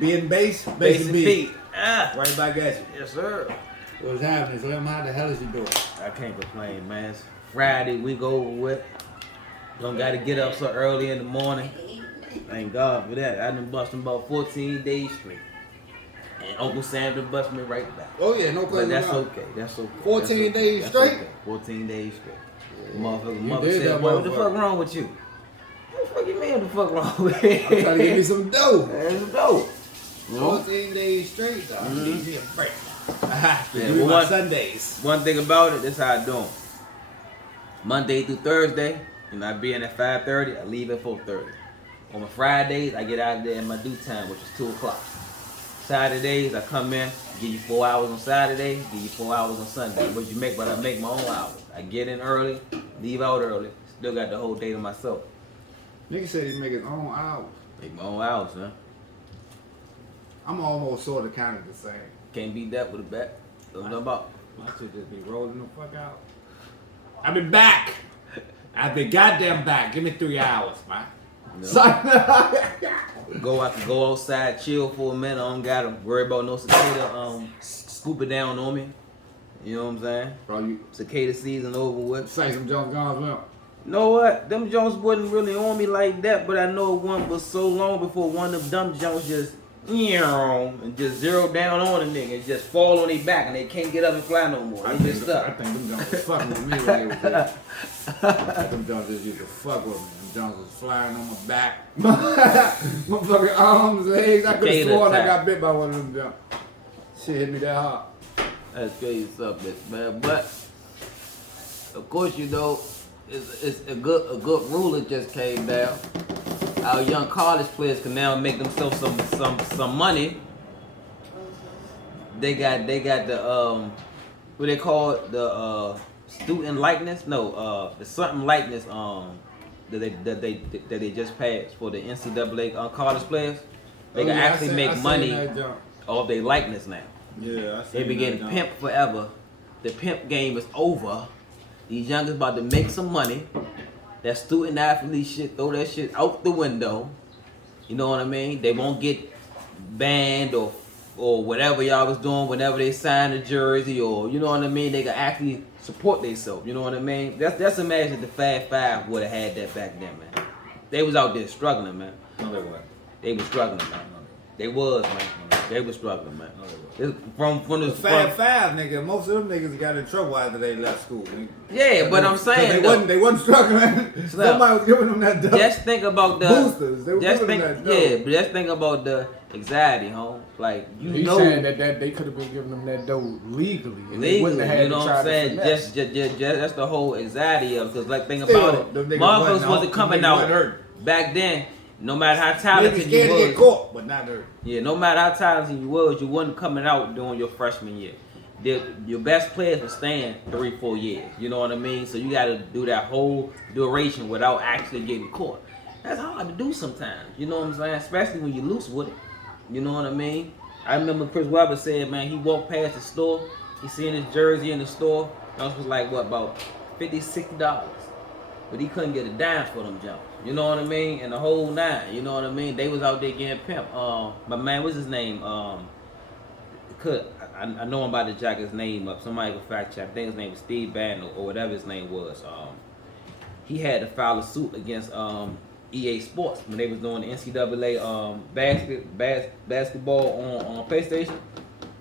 B&Base? Base and beat. Right back at you. Yes, sir. What's happening? Slim, how the hell is you doing? I can't complain, man. It's Friday, week over with. Don't got to get up so early in the morning. Thank God for that. I done busted about 14 days straight. And Uncle Sam done busted me right back. Oh, yeah, no question. But that's okay. That's okay. 14 days straight? Okay. 14 days straight. Yeah. Mother said, what the fuck wrong with you? What the fuck you mean? What the fuck wrong with me? I'm trying to get me some dough. Some dough. 14 days straight, dog. Mm-hmm. Need me a break. Yeah, my Sundays. One thing about it, this how I do them. Monday through Thursday, I be in at 5:30, I leave at 4:30. On my Fridays, I get out of there at my due time, which is 2 o'clock. Saturdays, I come in, give you 4 hours on Saturday, give you 4 hours on Sunday. What you make, but I make my own hours. I get in early, leave out early, still got the whole day to myself. Nigga said he make his own hours. Make my own hours, huh? I'm almost sort of kind of the same. Can't beat that with a bet. Don't know about. I should just be rolling the fuck out. I've been back. I've been goddamn back. Give me 3 hours, man. Go outside, chill for a minute. I don't gotta worry about no cicada scooping down on me. You know what I'm saying? Bro, cicada season over with. Say some Jones Guns well. You know what? Them Jones wasn't really on me like that, but I know one was so long before one of them dumb Jones just and just zero down on a nigga and just fall on their back and they can't get up and fly no more. They just stuck. I think them Jones was fucking with me when they was there. Them Jones just used to fuck with me. Them Jones was flying on my back. My fucking arms, legs. I could have sworn I got bit by one of them Jones. Shit hit me that hard. That's crazy stuff, man. But of course, it's a good rule that just came down. Our young college players can now make themselves some money. They got the what they call it, the student likeness. No, the something likeness that they just passed for the NCAA college players. They can actually make money off their likeness now. Yeah, I see. They be getting pimped forever. The pimp game is over. These youngers about to make some money. That student athlete shit, throw that shit out the window. You know what I mean? They won't get banned or whatever y'all was doing whenever they signed a jersey, or you know what I mean? They can actually support themselves. You know what I mean? That's imagine if the Fab Five would have had that back then, man. They was out there struggling, man. No, they weren't. They was struggling, man. They was, man. They was struggling, man. From the Fab Five, nigga. Most of them niggas got in trouble after they left school. Nigga. Yeah, but I'm saying they wasn't struggling. Somebody was giving them that dope. Just think about the boosters. They were giving them that dope. Yeah, but just think about the anxiety, home. Like He's saying that they could have been giving them that dough legally. And they wouldn't have had you know what I'm saying? Just that's the whole anxiety of, because like think about it, motherfuckers wasn't coming out back then. No matter how talented you was, get caught, but not hurt. Yeah, no matter how talented you was, you wasn't coming out during your freshman year. Your best players were staying 3-4 years. You know what I mean? So you got to do that whole duration without actually getting caught. That's hard to do sometimes. You know what I'm saying? Especially when you're loose with it. You know what I mean? I remember Chris Webber said, man, he walked past the store, he seen his jersey in the store. That was like what, about $50, $60. But he couldn't get a dime for them jumps. You know what I mean? And the whole nine. You know what I mean? They was out there getting pimped. My man, what's his name? I know I'm about to jack his name up. Somebody can fact check. I think his name was Steve Bannon or whatever his name was. He had to file a suit against EA Sports when they was doing the NCAA basketball on PlayStation.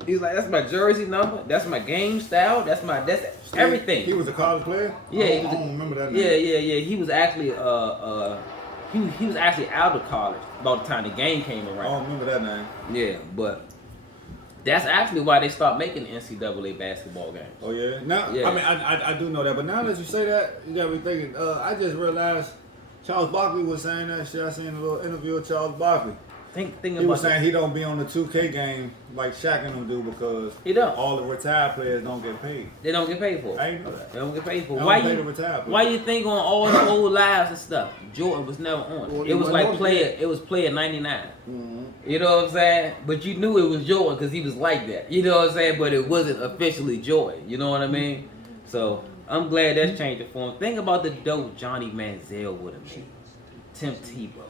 He's like, that's my jersey number, that's my game style, that's everything. He was a college player? Yeah, I don't remember that name. Yeah. He was actually he was actually out of college about the time the game came around. I don't remember that name. Yeah, but that's actually why they stopped making NCAA basketball games. Oh yeah? Now, yeah. I mean, I do know that, but now that you say that, you got me thinking. I just realized Charles Barkley was saying that shit. I seen a little interview with Charles Barkley. He was saying he don't be on the 2K game like Shaq and them do because all the retired players don't get paid. They don't get paid for it. I didn't know that. They don't get paid for it. Why you think on all the old lives and stuff, Jordan was never on? Well, it was like player 99. Mm-hmm. You know what I'm saying? But you knew it was Jordan because he was like that. You know what I'm saying? But it wasn't officially Jordan. You know what I mean? So I'm glad that's changed the form. Think about the dope Johnny Manziel would have made. Tim Tebow.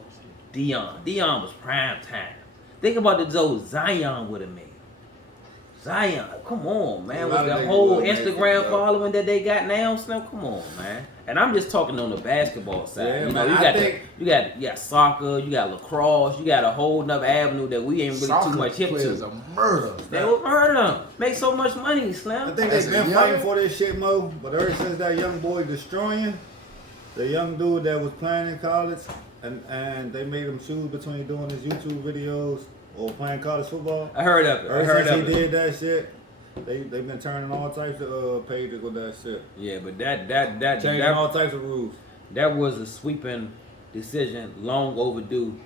Dion was prime time. Think about the Joe Zion would have made. Zion, come on, man. With the niggas whole would've made Instagram it, following that they got now, Slim, come on, man. And I'm just talking on the basketball side. Yeah, you know, man, you got soccer, you got lacrosse, you got a whole nother avenue that we ain't really Soccer too much hip players to. are murder. They will murder them. Make so much money, Slim. I think they've been fighting for this shit, Mo. But ever since that young boy destroying, the young dude that was playing in college, and they made him choose between doing his YouTube videos or playing college football. I heard of it. Ever since he did that shit, they've been turning all types of pages with that shit. Yeah, but Changing all types of rules. That was a sweeping decision, long overdue.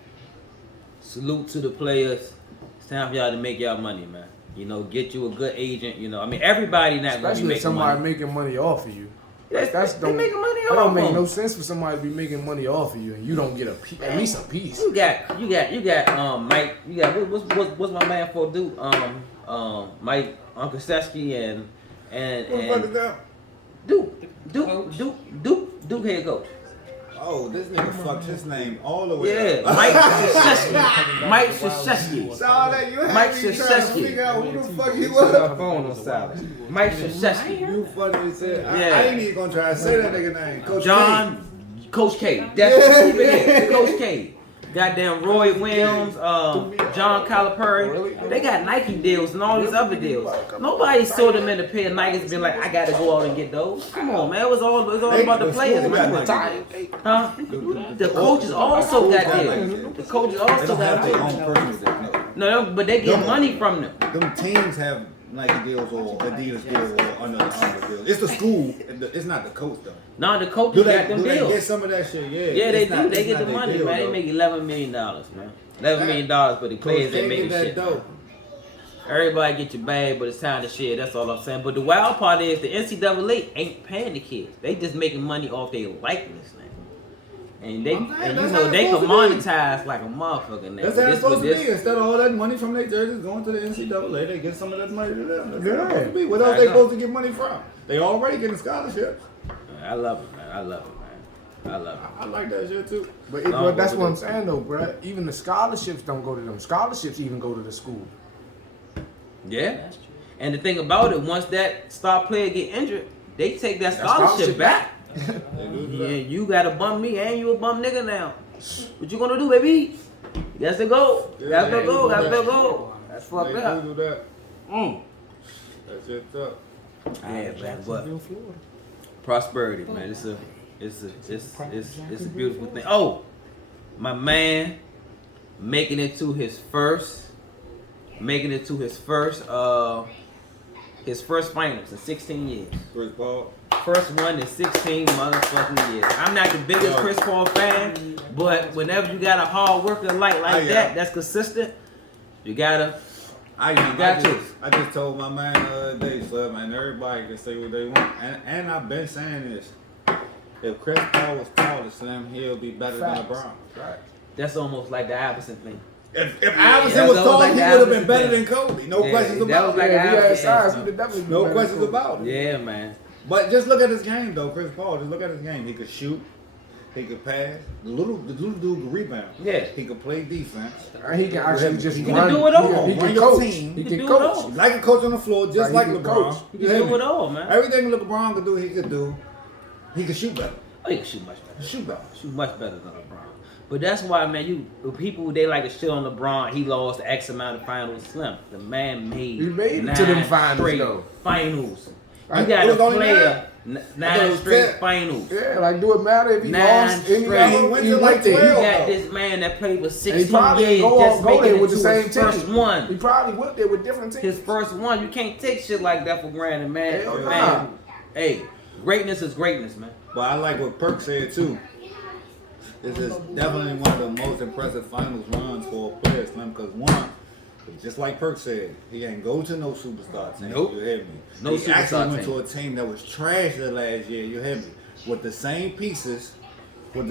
Salute to the players. It's time for y'all to make y'all money, man. You know, get you a good agent. You know, I mean, everybody not going to be Especially if making somebody money. making money off of you. They making money It off don't make them. no sense for somebody to be making money off of you and you don't get at least a piece. You got Mike. You got what's my man for dude? Mike Uncle Sesky and What the fuck is that? Duke head coach. Oh, this nigga fucked his name all the way Yeah, up. Mike Krzyzewski. Mike Krzyzewski. Saw that you had Mike me trying to Krzyzewski. figure out who the fuck he Put was. our phone on silent. Mike Krzyzewski. You funny as hell. Yeah. I ain't even gonna try to say that nigga name. Coach Coach K. That's it. Coach K. Goddamn Roy Williams, John Calipari. They got Nike deals and all these other deals. Nobody sold them in a pair of Nikes been like, I gotta go out and get those. Come on, man. It was all about the players, man. Huh? The coaches also got deals. The coaches They also don't have got their own deals. personal deal. No, but they get money from them. Them teams have Nike deals or Adidas deals or Under Armour deals. It's the school. It's not the coach though. No, the coaches got them do they deals. get some of that shit? Yeah. Yeah, they It's do. not- They it's get not the their money, deal, man. They though. make $11 million, man. $11 million for the players Coach that K make get shit. that dope. Everybody get your bag, but it's time to share. That's all I'm saying. But the wild part is the NCAA ain't paying the kids. They just making money off their likeness, man. And they, I'm saying, and you that's know, how they it's can supposed to be. monetize like a motherfucker now. That's how it's supposed to be. Instead of all that money from their jerseys going to the NCAA, they get some of that money to them. That's how it's supposed to be. What else they supposed to get money from? They already getting scholarships. I love it, man. I love it, man. I love it. I like that shit too. But No, that's but what I'm it- saying though, bruh. Even the scholarships don't go to them. Scholarships even go to the school. Yeah. And the thing about it, once that star player get injured, they take that scholarship back. They do Yeah, that. you gotta bump me and you a bump nigga now. What you gonna do, baby? You got to go. Yeah, Got to they go. do Got to that. go. That's fucked They up. do that. Mm. That shit's up. Yeah, man, but prosperity, man. It's a beautiful thing. Oh, my man, making it to his first finals in 16 years. Chris Paul. First one in 16 motherfucking years. I'm not the biggest Chris Paul fan, but whenever you got a hard worker like that, that's consistent, you gotta. I just told my man the other day, so man, everybody can say what they want, and I've been saying this. If Chris Paul was taller, Slim, he'll be better than LeBron. Right. That's almost like the Iverson thing. If Iverson that was was taller, like he the would have been Iverson better thing. than Kobe. No Yeah, questions that about was it. like If he had Iverson size, thing. he'd definitely be No better questions than about it. Yeah, man. But just look at his game, though, Chris Paul. Just look at his game. He could shoot. He could pass. The little dude could rebound. Yeah. He could play defense. And he can actually just He can run. do it all. He Run can your coach. team. He He can can do it coach. all. Like a coach on the floor, just Like like he can LeBron. coach. You can do it all, man. Everything LeBron could do, he could do. He could shoot better. Oh, you can shoot much better. Shoot better. Shoot much better than LeBron. But that's why, man, people they like to shit on LeBron. He lost X amount of finals. Slim. The man made. He made it 9 to them finals, straight though. Finals. You Right. got It was a only player I thought 9 it was straight 10. finals. Yeah, like do it matter if he 9 lost? Any straight. game, He went he to like went there. 12. You got this man that played for 16 probably years go just there making it with to the same his team. first one. He probably went there with different teams. His first one. You can't take shit like that for granted, man. Hell Man, nah. hey, greatness is greatness, man. But I like what Perk said too. This is definitely one of the most impressive finals runs for a player, Slim, because one, just like Perk said, he ain't go to no superstar team. Nope. You hear me? No he superstar actually went team. to a team that was trash the last year. You hear me? With the same pieces. He took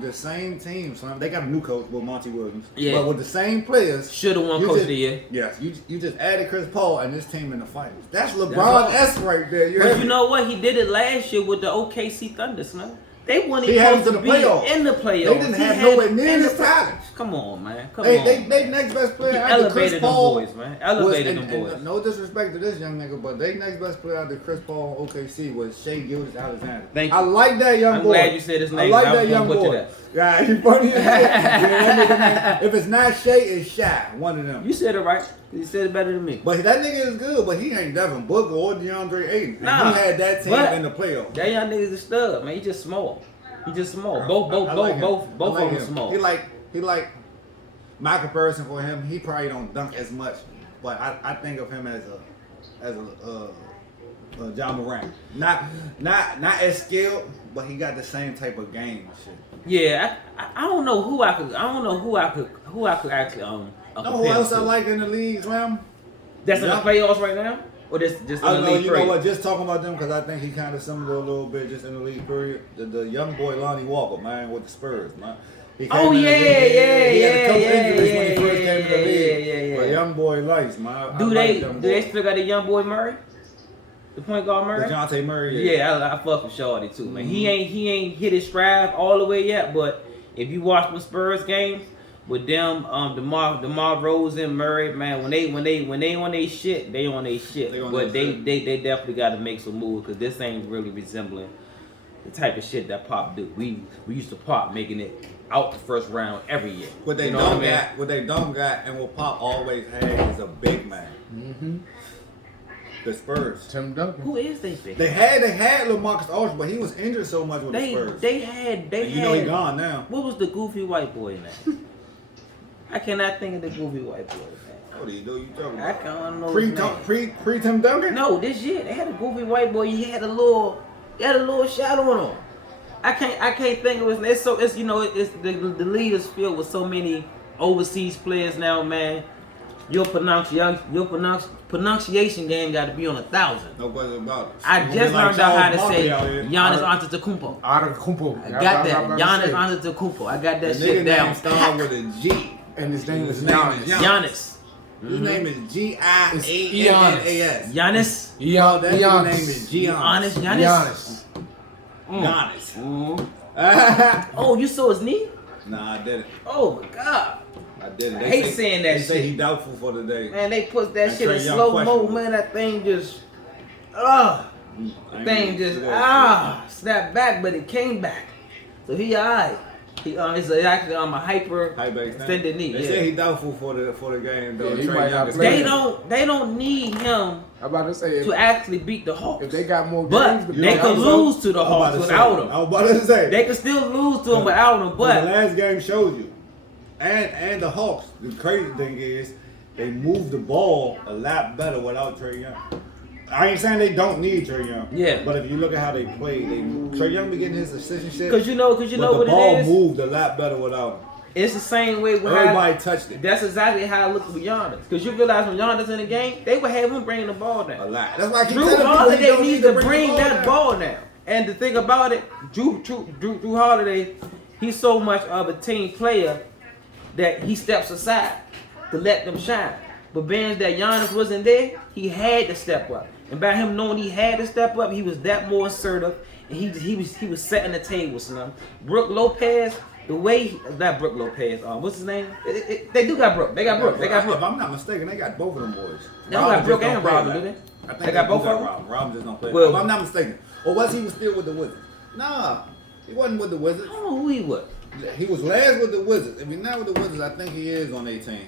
the same team. Slim. They got a new coach with Monty Williams. Yeah. But with the same players. Shoulda won you Coach just- of the Year. Yes. You just added Chris Paul and this team in the finals. That's all. LeBron-esque right there. You hear But me? you know what? He did it last year with the OKC Thunder, Slim. They weren't He even had him supposed to to the be playoffs. in the playoffs. They didn't have nowhere near his talent. Come on, man. Come on. They next best player He after Chris elevated them Paul boys, man. Elevated them boys. And no disrespect to this young nigga, but they next best player after Chris Paul on OKC was Shai Gilgeous-Alexander. Thank you. I like that young boy. I'm glad you said his name. I like that young boy. That. Yeah, you funny as shit. Yeah, that nigga, man, if it's not Shai, it's Shy. One of them. You said it right. You said it better than me. But that nigga is good, but he ain't Devin Booker or DeAndre Ayton. And Nah, he had that team in the playoffs. That young nigga's a stud, man. He just small. He just small. Both of them small. He like my comparison for him. He probably don't dunk as much, but I think of him as a John Morant. Not as skilled, but he got the same type of game and shit. Yeah, I don't know who I could actually Who else I like in the league, Slim? That's in the playoffs right now, or just in the league. You know what? Just talking about them because I think he kind of similar a little bit just in the league period. The young boy Lonnie Walker, man, with the Spurs, man. He had a couple injuries when he first came to the league. But young boy likes, man. Do they still got the young boy Murray? The point guard Murray? DeJounte Murray. Yeah, I fuck with Shorty too, man. He ain't hit his stride all the way yet, but if you watch the Spurs games with them, DeMar DeRozan, Murray, man, when they on they shit, they on they shit. But they definitely got to make some moves because this ain't really resembling the type of shit that Pop do. We used to Pop making it out the first round every year. What they don't got, and what Pop always had is a big man. Mm-hmm. The Spurs. Tim Duncan. Who is they big? They had LaMarcus Aldridge, but he was injured so much with the Spurs. They had. You know he gone now. What was the goofy white boy man? I cannot think of the goofy white boy man. What do you talking I about? can't know. Pre Tim Duncan? No, this year they had a goofy white boy. He had a little shadow on him. I can't think of his name. It's the league is filled with so many overseas players now, man. Your pronunciation game got to be on 1,000. No question about it. I just learned out how to say Giannis Antetokounmpo. Antetokounmpo. I got that. Giannis Antetokounmpo. I got that shit down. Name started with a G. And his name is Giannis. His name is Giannis. Giannis. That name is Giannis. Giannis. Giannis. Oh, you saw his knee? Nah, I didn't. Oh my God. I didn't. I hate saying that shit. They say he doubtful for the day. Man, they put that shit in slow mo, man. That thing just, snapped back, but it came back. So he alright. It's actually on my hyper extended knee. They say he doubtful for the game though. Yeah, they don't need him. I'm about to say to actually beat the Hawks. If they got more games, but they could lose to the Hawks without him. I was about to say they could still lose to him without him. But the last game showed you, and the Hawks. The crazy thing is they moved the ball a lot better without Trae Young. I ain't saying they don't need Trae Young. Yeah. But if you look at how they play, Trae Young be getting his assist and shit. Cause you know what it is. The ball moved a lot better without him. It's the same way when everybody touched it. That's exactly how it looked with Giannis. Cause you realize when Giannis in the game, they would have him bringing the ball down. A lot. That's why I keep Drew Holiday needs to bring that ball down. And the thing about it, Drew Holiday, he's so much of a team player that he steps aside to let them shine. But being that Giannis wasn't there, he had to step up. And by him knowing he had to step up, he was that more assertive, and he was setting the table. So Brook Lopez, not Brook Lopez. What's his name? They do got Brook. They got Brook. If I'm not mistaken, they got both of them boys. They got Brook and Robin, do they? I think they got both of them. Robin just don't play. Well, if I'm not mistaken, or was he still with the Wizards? Nah, he wasn't with the Wizards. I don't know who he was. He was last with the Wizards. If he's not with the Wizards, I think he is on 18.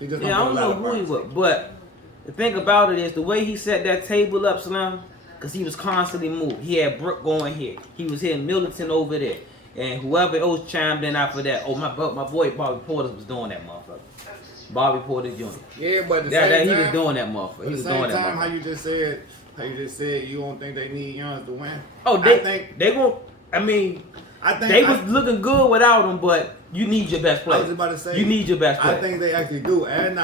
He just I don't know who he was, but the thing about it is the way he set that table up, Slim, because he was constantly moving. He had Brook going here. He was hitting Middleton over there. And whoever else chimed in after that, my boy Bobby Portis was doing that motherfucker. Bobby Portis Jr. Yeah, but at the same time, he was doing that motherfucker. He was doing that motherfucker. How you just said you don't think they need Giannis to win? Oh, they won't. I mean, they was looking good without him, but you need your best player. I was about to say, you need your best player. I think they actually do, and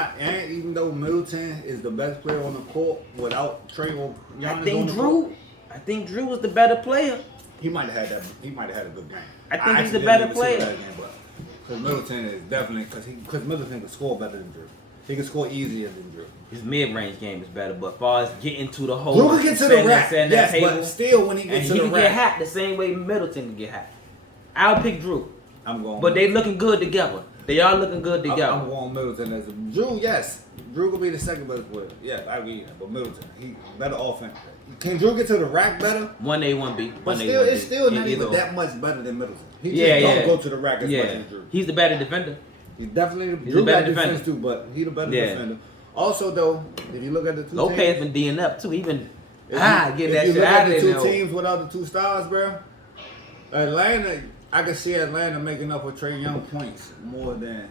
even though Middleton is the best player on the court without Trae or Giannis I think Drew was the better player. He might have had that. He might have had a good game. I think he's the better player. Because Middleton is definitely because Middleton can score better than Drew. He can score easier than Drew. His mid-range game is better, but as far as getting to the hole, Drew can get to the rack. Yes, but still when he gets to the rack, he can get hot the same way Middleton can get hot. I'll pick Drew. I'm going. But they looking good together. They are looking good together. I'm going Middleton as a Drew. Yes, Drew will be the second best player. Yeah, I agree. But Middleton, he better offense. Can Drew get to the rack better? 1A, 1B. But still, it's still not even that much better than Middleton. He just don't go to the rack as much as Drew. He's the better defender. He's definitely He's Drew a better got defense defender too, but he's the better defender. Also, though, if you look at the two Lopez teams, been D'ing up too. Even get that shit out of there. If you look at the two teams without the two stars, bro, Atlanta, I can see Atlanta making up for Trae Young points more than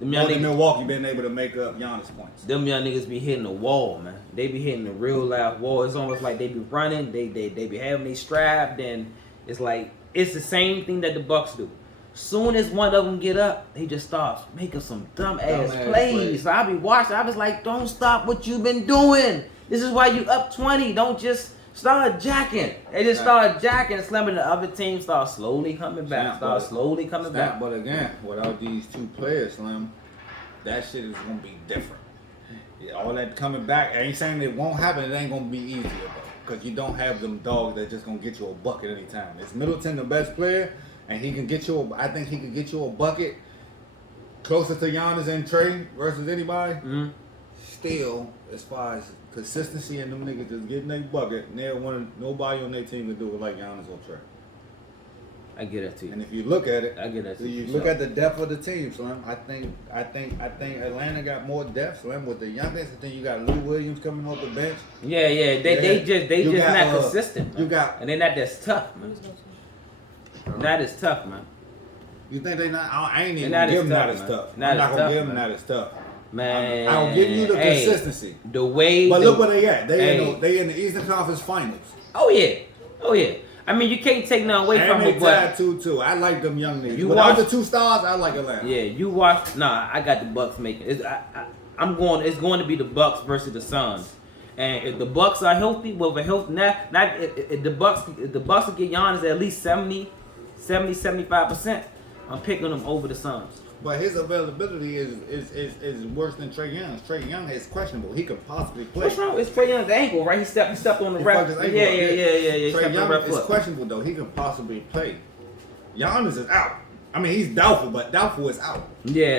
Milwaukee being able to make up Giannis points. Them young niggas be hitting the wall, man. They be hitting the real live wall. It's almost like they be running, they be having they strapped, and it's like it's the same thing that the Bucks do. Soon as one of them get up, he just starts making some dumb ass plays. So I be watching. I was like, don't stop what you been doing. This is why you up 20. Don't just start jacking. They just start jacking, slamming. The other team start slowly coming back. Back. But again, without these two players, Slim, that shit is gonna be different. Yeah, all that coming back, I ain't saying it won't happen. It ain't gonna be easier though, because you don't have them dogs that just gonna get you a bucket anytime. It's Middleton, the best player, and he can get you. I think he can get you a bucket closer to Giannis and Trae versus anybody. Mm-hmm. Still, as far as consistency and them niggas just getting their bucket, nobody on their team can do it like Giannis or Trae. I get that too. And if you look at it, I get that too. You look at the depth of the team, Slim. I think Atlanta got more depth, Slim, with the youngest. I think you got Lou Williams coming off the bench. Yeah. They just not consistent. You got, and they're not as tough, man. Not as tough, man. You think they not? I ain't even gonna give them not as tough. I'm not gonna give them not as tough. Man, I don't give you the consistency. The way, but look where they at. They in the Eastern Conference Finals. Oh yeah. I mean, you can't take nothing away from it. But 2-2. I like them young niggas. Without the two stars, I like Atlanta. Yeah, you watch. Nah, I got the Bucks making. It's going to be the Bucks versus the Suns. And if the Bucks are healthy, well, if healthy, if the Bucks will get Giannis at least 70-75%, I'm picking them over the Suns. But his availability is worse than Trae Young's. Trae Young is questionable. He could possibly play. What's wrong? It's Trae Young's ankle, right? He stepped on the ref. Yeah. Trae Young is questionable though. He could possibly play. Giannis is out. I mean, he's doubtful, but doubtful is out. Yeah.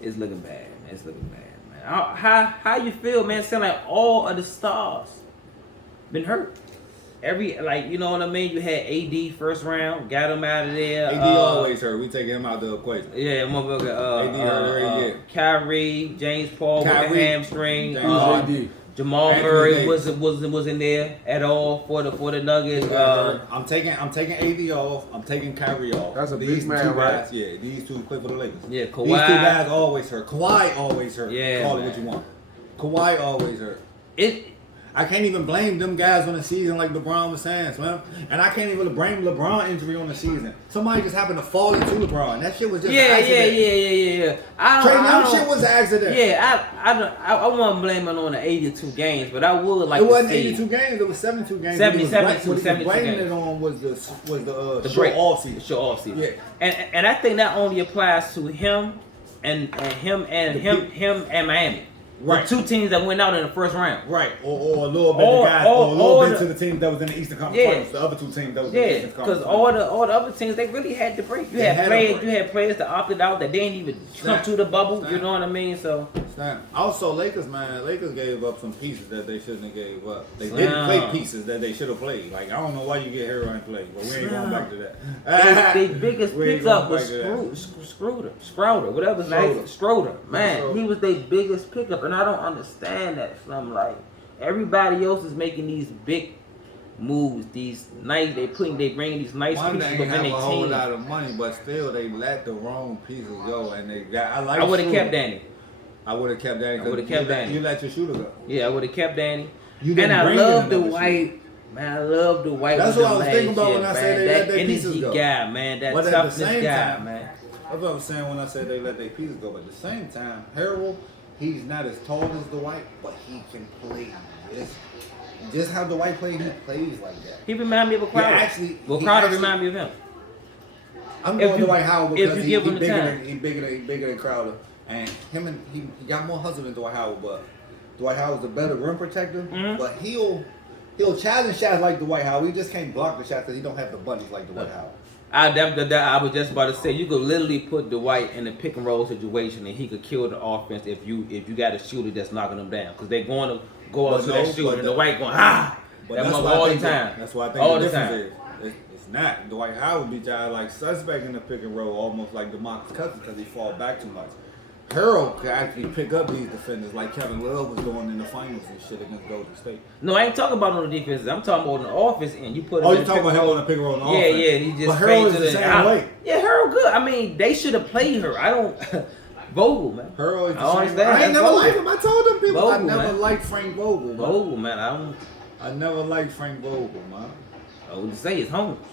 It's looking bad. Man. How you feel, man? Sound like all of the stars been hurt. You know what I mean? You had AD first round, got him out of there. AD always hurt. We take him out the equation. Yeah, motherfucker. AD hurt every year. Kyrie, James Paul with the hamstring. Jamal Anthony Murray Davis. was in there at all for the Nuggets. I'm taking AD off. I'm taking Kyrie off. That's a these big man, two right? guys, yeah, these two play for the Lakers. Yeah, Kawhi. These two guys always hurt. Kawhi always hurt. Yeah, call it what you want. Kawhi always hurt. It I can't even blame them guys on the season like LeBron was saying, man. And I can't even blame LeBron injury on the season. Somebody just happened to fall into LeBron. That shit was just an accident. Yeah. Trae Young shit was an accident. Yeah, I won't blame it on the 82 games, but I would like it to wasn't see 82 games. It was 72 games. 72 What he was blaming games. it on was the the short break. off season. Short off season. Yeah. And I think that only applies to him and Miami. Right. The two teams that went out in the first round. Right, or a little bit of guys, or a little bit to the team that was in the Eastern Conference Finals. The other two teams that was in the Eastern Conference because Finals. all the other teams they really had to break. You had players that opted out that didn't even come to the bubble. You know what I mean? So also Lakers gave up some pieces that they shouldn't have gave up. They didn't play pieces that they should have played. Like I don't know why you get Harrell and play, but we ain't going back to that. Their biggest pickup was Schroeder, whatever his name is. Schroeder. Man, he was their biggest pickup, and I don't understand that. So I'm like, everybody else is making these big moves, these nice. They bringing these nice pieces within their team. A whole lot of money, but still they let the wrong pieces go, and they got. I would have kept Danny. I would have kept Danny. You let your shooter go. Yeah, I would have kept Danny. And I love the white. Man, I love the white. That's what I was thinking about when I said they let their pieces go. Guy, man, that but toughness guy, time, man. That's what I was saying when I said they let their pieces go. But at the same time, Harrell, he's not as tall as Dwight, but he can play. Just how Dwight plays, he plays like that. He reminds me of a Crowder. Crowder reminds me of him. I'm going Dwight Howard because he's bigger than Crowder, and he got more hustle than Dwight Howard. But Dwight Howard's a better rim protector, but he'll He'll challenge shots like Dwight Howard. He just can't block the shots because he don't have the bunnies like Dwight Howard. I was just about to say you could literally put Dwight in a pick and roll situation and he could kill the offense if you got a shooter that's knocking them down because they're going to go up to that shooter and Dwight going that mother all the time. That's why I think the difference is it's not. Dwight Howard be trying like suspect in the pick and roll almost like DeMarcus Cousins because he fall back too much. Harold could actually pick up these defenders like Kevin Love was doing in the finals and shit against Golden State. No, I ain't talking about on the defense. I'm talking about on the offense end. You put him you talking about him on the pick and roll on the offense? Yeah, he just. But Harold is the same way. Yeah, Harold good. I mean, they should have played her. I don't. Vogel, man. Harold is the same. I ain't never liked him. I told them people Vogel, I never liked Frank Vogel. Man. Vogel, man. I never liked Frank Vogel, man. I would say it's Holmes.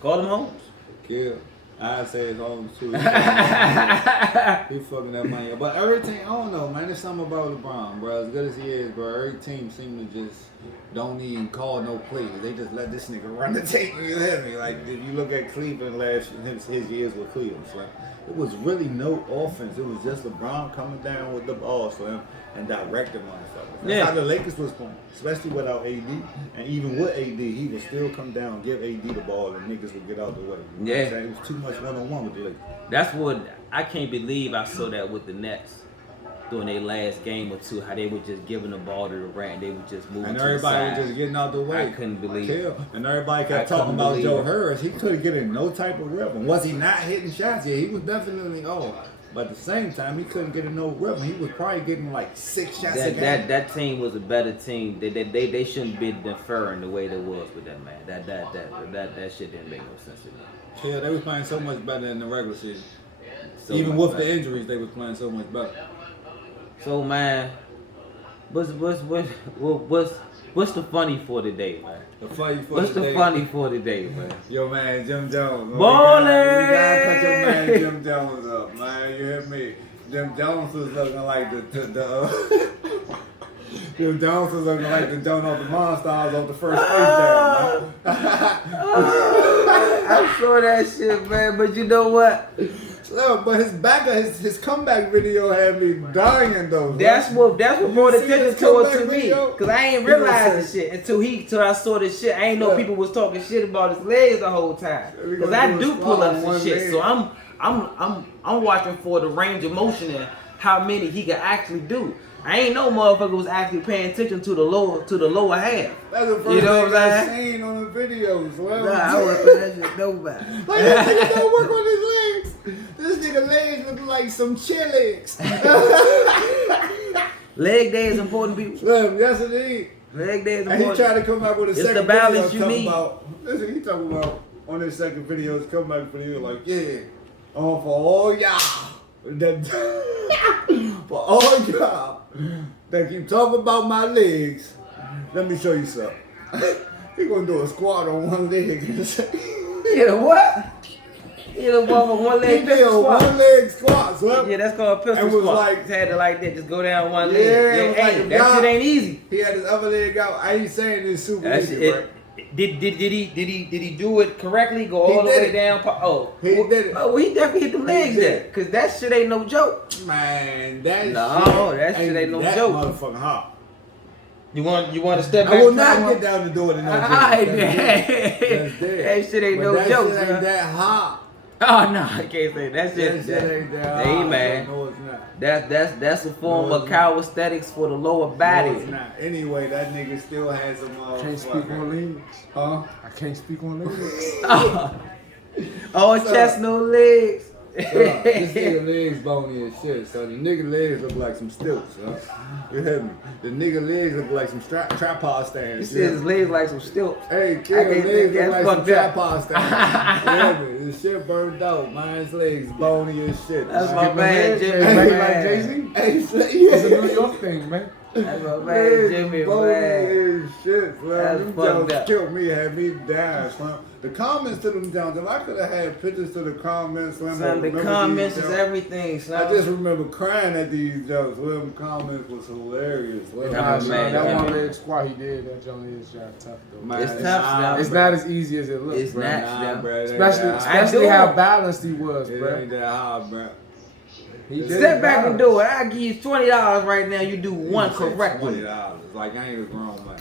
Call him Holmes. Kill. I say it's Holmes too. He fucking that money up. But every team, I don't know, man. There's something about LeBron, bro. As good as he is, bro. Every team seems to just don't even call no plays. They just let this nigga run the team. You hear me? Like if you look at Cleveland last his years with Cleveland, Slim, it was really no offense. It was just LeBron coming down with the ball, Slim, and directing motherfuckers. That's how the Lakers was playing, especially without AD. And even with AD, he would still come down, give AD the ball, and niggas would get out the way. You know what I'm saying? It was too much one-on-one with the Lakers. That's what I can't believe I saw that with the Nets during their last game or two, how they were just giving the ball to Durant, they were just moving to the side. And everybody was just getting out the way. I couldn't believe it. And everybody kept talking about Joe Harris. He couldn't get in no type of rhythm. Was he not hitting shots? Yeah, he was definitely on. But at the same time, he couldn't get in no rhythm. He was probably getting like 6 shots a game. That team was a better team. They shouldn't be deferring the way they was with that man. That shit didn't make no sense to me. Yeah, they was playing so much better in the regular season. Even with the injuries, they was playing so much better. So man, what's the funny for today, man? What's the funny for today, man? Yo, man, Jim Jones. Ballin'! We gotta cut your man Jim Jones up, man. You hear me? Jim Jones was looking like Jim Jones was looking like the Joan off the Monsters off the first stage down, man. I saw that shit, man. But you know what? But his comeback video had me dying though. That's what brought attention to it to me. Cause I ain't realized this shit until I saw this shit. I ain't know people was talking shit about his legs the whole time. Cause I do pull up some shit. So I'm watching for the range of motion and how many he can actually do. I ain't no motherfucker was actually paying attention to the lower half. That's the first thing I seen on the videos. Well, I wasn't putting that shit nobody. Like this nigga don't work on his legs. This nigga legs look like some chillax. Leg day is important, people. Slim, yes it is. Leg day is important. And he tried to come out with a second the balance video you need. Listen, he talking about on his second video, his comeback video, like, for all y'all. For all y'all that keep talking about my legs, let me show you something. He gonna do a squat on one leg. Yeah, what? You know, one leg. He did a one leg squat, son. Yeah, that's called a pistol and was squat. like, had it like that, just go down one leg. Yeah, hey, that shit ain't easy. He had his other leg out. I ain't saying it's super easy, right? Did he do it correctly? Go all the way down? He did it. Oh, well, he definitely hit them legs there, cause that shit ain't no joke. Man, that shit ain't no joke. Motherfucking hot. You want to step back? I will not get down to do it in no joke. That shit ain't no joke. That shit ain't that hot. Oh no, I can't say that shit. That shit ain't that hot. Hey man, no, it's not. That's a form of calisthenics for the lower body. No, it's not. Anyway, that nigga still has some. Can't speak on legs. Huh? I can't speak on legs. All chest, no legs. This nigga legs bony as shit, so the nigga legs look like some stilts, son. You hear me? The nigga legs look like some tripod stands. He said his legs like some stilts. Hey, kid, legs look like some tripod stands. You hear me? This shit burned out. Mine's legs bony as shit. That's my man, Jimmy. Hey, like Jay-Z? It's a New York thing, man. That's my man, Jimmy, man. Shit, That's them fucked Jones up. killed me, had me down, son. The comments to them Jones, if I could have had pictures to the comments, Son, the comments is everything, son. I just remember crying at these jokes. Them comments was hilarious. That one leg squat he did, that Johnny is tough though. Man, It's tough, It's not as easy as it looks, It's bro. not, bro. Especially how balanced he was, It bro. ain't that hard, bro. Step back and do it. I give you $20 right now. You do one correctly. $20. Like I ain't a grown man.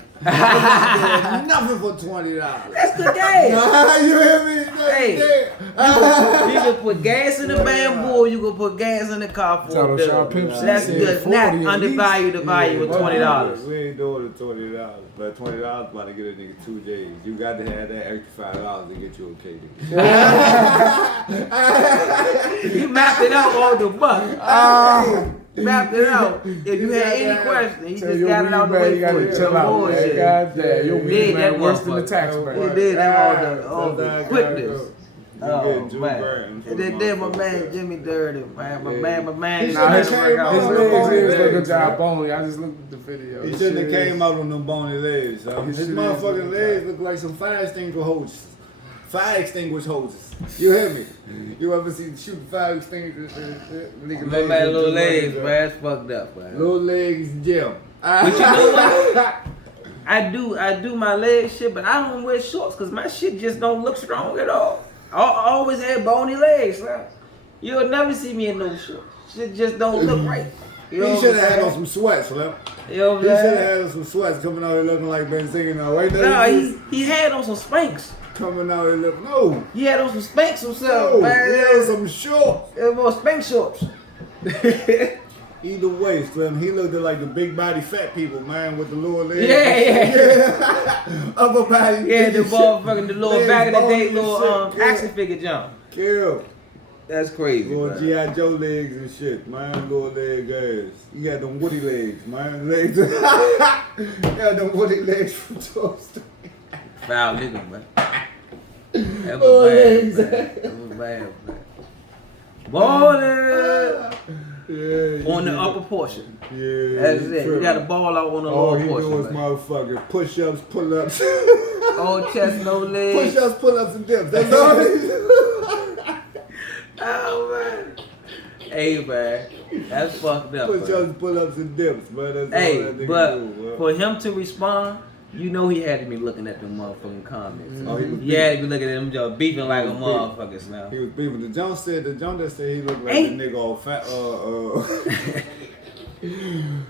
Nothing for $20. That's the game. You hear me? Hey, you can put gas in the bamboo. You can put gas in the car for that's good. Not undervalue the value of $20. We ain't doing the $20, but $20 about to get a nigga 2 J's. You got to have that extra $5 to get you okay. You mapped it out on the buck. Mapped it out. If you had any questions, he just got it out the way for you. Chill out, man. God damn, your weed man worse than the tax man. He did all the quickness. Oh man, they did my man Jimmy dirty, man. My man. His legs look a job bony. I just looked at the video. He shouldn't have came out on them bony legs. His motherfucking legs look like some fire extinguisher hoses. Fire extinguisher hoses. You hear me? You ever see shooting fire extinguishers? My man, little legs, man. That's fucked up, man. Little legs, Jim. But you know what? I do my leg shit, but I don't wear shorts because my shit just don't look strong at all. I always had bony legs, man. You'll never see me in no shorts. Shit just don't look right. You know he should have had on some sweats, Slim. You know what he should have had on some sweats coming out here looking like Benzino. Right there. No, he had on some Spanx. Coming out here looking, no. He had on some Spanx himself, man. He had some shorts. It was more Spanx shorts. Either way, Slim, he looked like the big body fat people, man, with the lower legs. Yeah. Upper body. Yeah, the motherfucking the little back of the day little action figure jump. Kill. That's crazy. Little G.I. Joe legs and shit, man. Little leg ass. You got them Woody legs, man. Legs. You got them Woody legs from Toy Story. Foul nigga, man. That was bad, man. That was bad, man. Ballin'! Yeah, on the upper portion. Yeah. That's it. You got to ball out on the lower portion. All he do is motherfucking push-ups, pull-ups. All chest, no legs. Push-ups, pull-ups, and dips. That's all he do. Oh, man. Hey, man. That's fucked up. Push-ups, pull-ups, and dips, man. That's hey, all that but do, for him to respond, you know he had to be looking at them motherfucking comments. Oh, he had to be looking at them just beefing like a motherfucker now. He was beefing. The Jones that said he looked like the nigga off fat.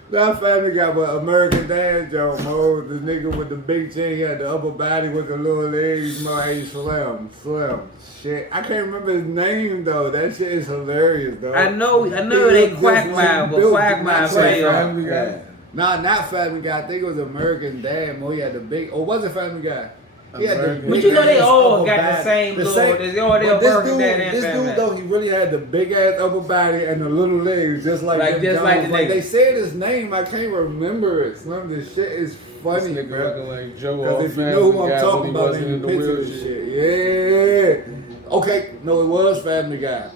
That Family Guy, but American Dad joke, Mo. The nigga with the big chin, he had the upper body with the little legs, Mo. Hey, Slim. Shit, I can't remember his name though. That shit is hilarious though. I know it ain't Quagmire, but Quagmire Family Guy. Nah, not Family Guy. I think it was American Dad. Mo, he had the big. Or was it Family Guy? He had the but you know they all got the same little. They all American Dad and this dude though, he really had the big ass upper body and the little legs, just like the nigga. They said his name, I can't remember it. Some of this shit is funny, bro. Like Joe, because if you know who I'm talking about, then you picture this shit. Yeah. Okay, no, it was Family Guy.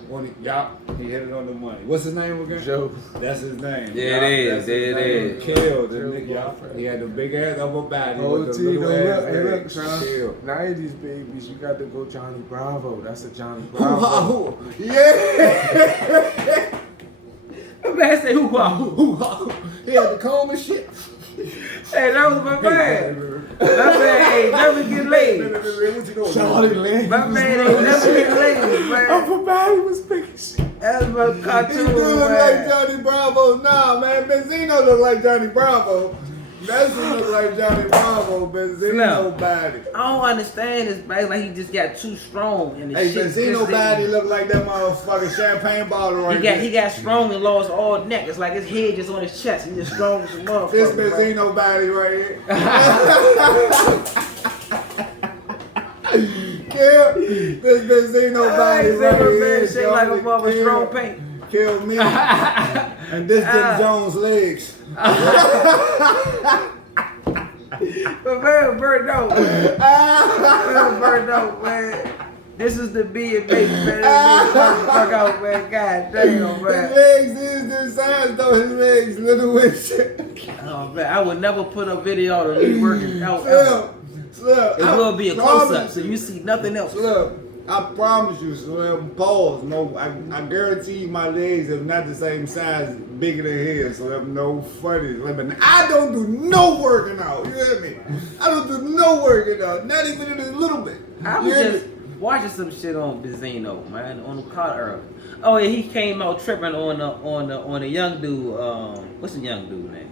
He hit it on the money. What's his name again? Joe. That's his name. There it is. Killed the nigga. He had the big ass upper body with the little ass legs. 90s babies, you got to go Johnny Bravo. That's a Johnny Bravo. Yeah. The man said who? He had the comb and shit. Hey, that was my man. My man ain't never get laid. Charlie Lane. My man ain't never get laid, man. Upper body was big as shit. That's my cartoon, He do look like Johnny Bravo. Nah, man. Benzino look like Johnny Bravo. That's what look like Johnny Bravo. Benzino body. I don't understand this, man. Like he just got too strong. And the shit Benzino body look like that motherfucking champagne bottle right there. He got strong and lost all neck. It's like his head just on his chest. He just strong as a motherfucker. This Benzino body right here. Yeah, this Benzino body right here. Shake like a mother strong paint. Kill me. And this Jim Jones legs. But man, burnt out, man. This is the B&Base, man. Fuck out, man. God damn, man. His legs is this size, though. His legs little and shit. Oh, man. I would never put a video of me working out. Slim, it will be a close-up, so you see nothing else. Slim, I promise you, Slim, pause. No, I guarantee you my legs are not the same size, bigger than his, Slim. No funny, Slim. I don't do no working out, you hear me? I don't do no working out, not even in a little bit. watching some shit on Benzino, man, on the car earlier. Oh yeah, he came out tripping on the young dude. What's the young dude name?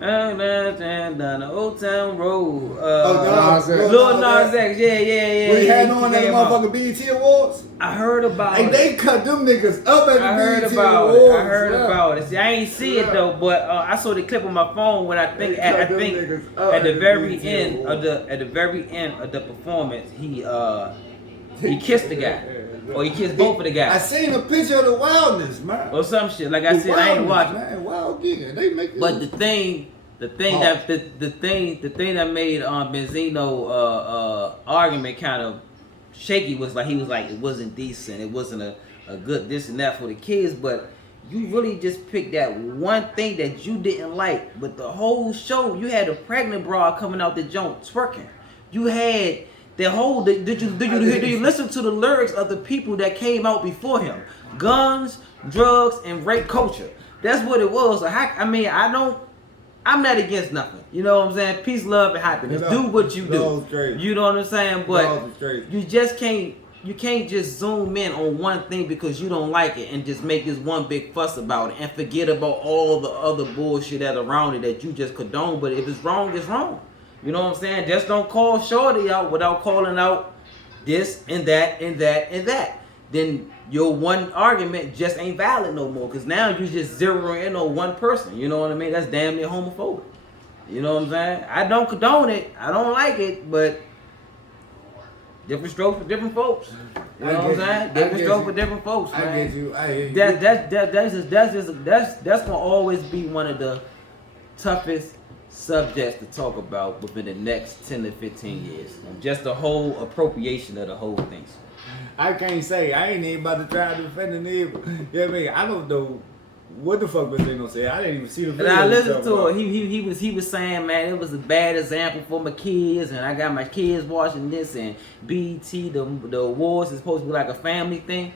Down the Old Town Road. Lil Nas X, yeah. We had on that motherfucking BET Awards. I heard about it. And they cut them niggas up at the BET Awards. I heard about it. See, I ain't see it though, but I saw the clip on my phone when I think at the very end of the performance, he kissed the guy. Or he kissed both of the guys. I seen a picture of the wildness, man. Or some shit. Like I said, I ain't watching. Man, wild giga. They make it. But the thing that made Benzino argument kind of shaky was like it wasn't decent. It wasn't a good this and that for the kids. But you really just picked that one thing that you didn't like. But the whole show, you had a pregnant broad coming out the joint twerking. You had. Did you listen to the lyrics of the people that came out before him? Guns, drugs, and rape culture. That's what it was. I'm not against nothing. You know what I'm saying? Peace, love, and happiness. Do what you do. You know what I'm saying? But you just can't. You can't just zoom in on one thing because you don't like it and just make this one big fuss about it and forget about all the other bullshit that's around it that you just condone. But if it's wrong, it's wrong. You know what I'm saying? Just don't call Shorty out without calling out this and that and that and that. Then your one argument just ain't valid no more because now you just zeroing in on one person. You know what I mean? That's damn near homophobic. You know what I'm saying? I don't condone it. I don't like it, but different strokes for different folks. You know what I'm saying? Different strokes for different folks, man. I get you. I hear you. That's gonna always be one of the toughest subjects to talk about within the next 10 to 15 years. And just the whole appropriation of the whole thing. I can't say. I ain't even about to try to defend the nigga. You know what I mean? I don't know what the fuck was they gonna say. I didn't even see the video. And I listened to it. He was saying, man, it was a bad example for my kids, and I got my kids watching this, and BET, the awards is supposed to be like a family thing.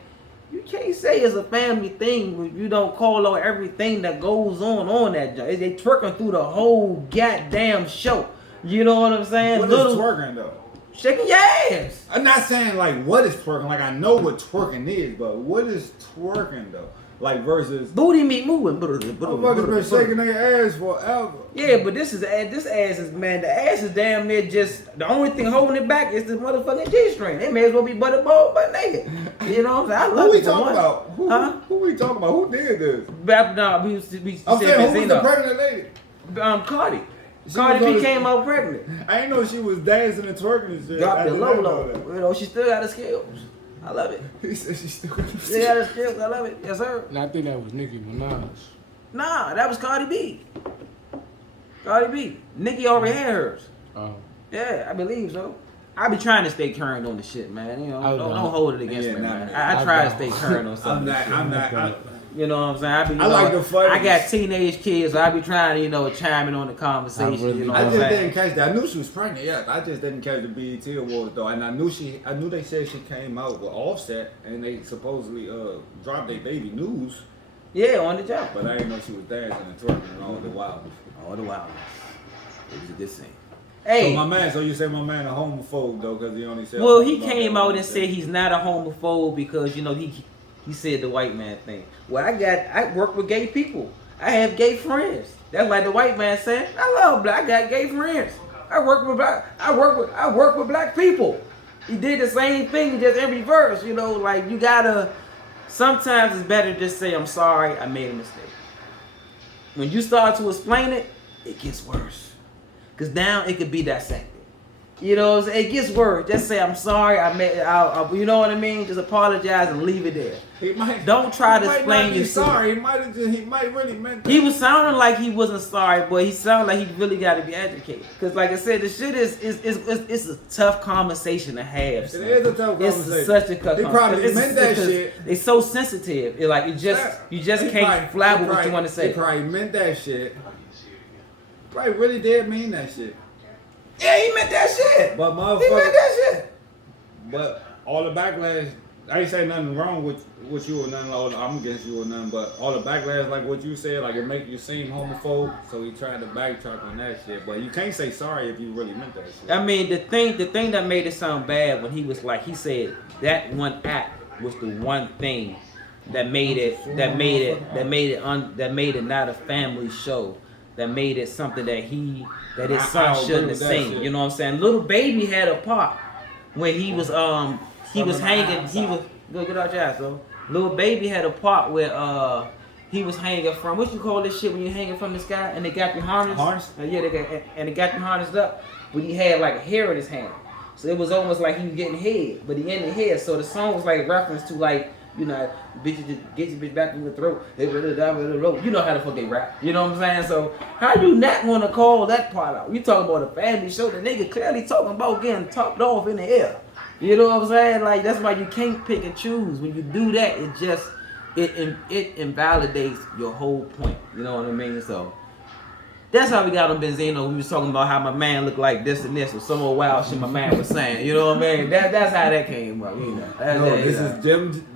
You can't say it's a family thing when you don't call out everything that goes on that joint. They twerking through the whole goddamn show. You know what I'm saying? What is twerking though? Shaking your ass. I'm not saying like what is twerking. Like I know what twerking is, but what is twerking though? Like versus booty meat moving. Motherfuckers been shaking their ass forever. Yeah, but this ass is man. The ass is damn near just the only thing holding it back is the motherfucking G-string. They may as well be butterball but naked. You know what I'm saying? I love who we talking about? Who we talking about? Who did this? No, we I'm saying who was the pregnant lady? Cardi. Cardi B came out pregnant. I didn't know she was dancing and twerking and shit. Dropped the low. You know, she still got her skills. I love it. He said she still got her skills. She got her skills. I love it. Yes, sir. And I think that was Nicki Minaj. Nah, that was Cardi B. Cardi B. Nicki already had hers. Oh. Yeah, I believe so. I be trying to stay current on the shit, man. You know, don't hold it against me, man. I try to stay current on something. I'm not. You know what I'm saying? I like the fun. I got teenage kids, so I be trying to, chime in on the conversation. Really I just didn't catch that. I knew she was pregnant. Yeah, I just didn't catch the BET Awards though, and I knew they said she came out with Offset, and they supposedly dropped their baby news. Yeah, on the job. But I didn't know she was dancing and twerking and all the wildness. All the wildness. It was a good scene. Hey, so you say my man a homophobe though, because he only said. Well, he came out and said he's not a homophobe because he said the white man thing. Well, I work with gay people. I have gay friends. That's like the white man said. I love black. I got gay friends. I work with black people. He did the same thing just in reverse. Like you gotta. Sometimes it's better to just say I'm sorry. I made a mistake. When you start to explain it, it gets worse. Cause now it could be dissected. It gets worse. Just say I'm sorry. You know what I mean? Just apologize and leave it there. Don't try to explain yourself. Sorry. He might really meant that. He was sounding like he wasn't sorry, but he sounded like he really got to be educated. Cause like I said, the shit is a tough conversation to have. Son. It is a tough conversation. It's such a tough conversation. They probably meant that shit. They so sensitive. You just can't flab with what you want to say. They probably meant that shit. Probably really did mean that shit. Yeah, he meant that shit. But motherfucker, he meant that shit. But all the backlash I ain't say nothing wrong with you or nothing. I'm against you or nothing, but all the backlash, like what you said, like it make you seem homophobe. So he tried to backtrack on that shit. But you can't say sorry if you really meant that shit. I mean, the thing that made it sound bad when he was like, he said that one act was the one thing that made it not a family show. That made it something that his son shouldn't have seen. You know what I'm saying? Little Baby had a part when he was hanging. He was go get out your ass, though. Little Baby had a part where he was hanging from, what you call this shit when you're hanging from the sky and they got you harnessed? Yeah, they got you harnessed up, but he had like hair in his hand. So it was almost like he was getting head, but he ended head. So the song was like reference to like, you know, bitches just get your bitch back in the throat. You know how the fuck they rap. You know what I'm saying? So how you not want to call that part out? You talking about a family show, the nigga clearly talking about getting topped off in the air. You know what I'm saying? Like, that's why you can't pick and choose. When you do that, it invalidates your whole point. You know what I mean? So that's how we got on Benzino. We was talking about how my man looked like this and this, or some old wild shit my man was saying. You know what I mean? That's how that came up. You know.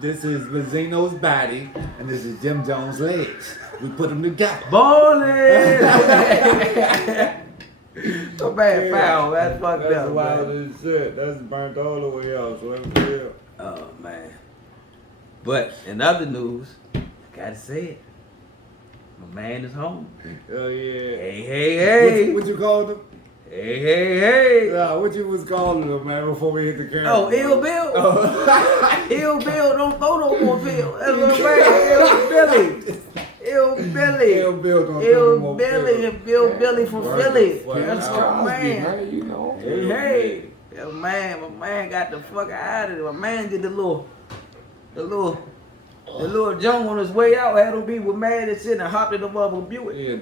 This is Benzino's body, and this is Jim Jones' legs. We put them together. Ballin'. So bad foul. That's fucked up. That's wild as shit. That's burnt all the way out. So it's real. Oh man. But in other news, gotta say it. My man is home. Oh yeah. Hey. What you called him? Hey. Nah, what you was calling him, man, before we hit the camera? Oh, Ill Bill. Oh. Ill Bill, don't throw no more Bill. That's what I'm saying. Ill Billy. Ill Bill don't throw no more Billy and Bill Billy from Philly. Right. That's my man. You know. Hey. Yeah, my man got the fuck out of there. My man did the little Joan on his way out had them people mad and shit and hopped in the mother Buick. Yeah,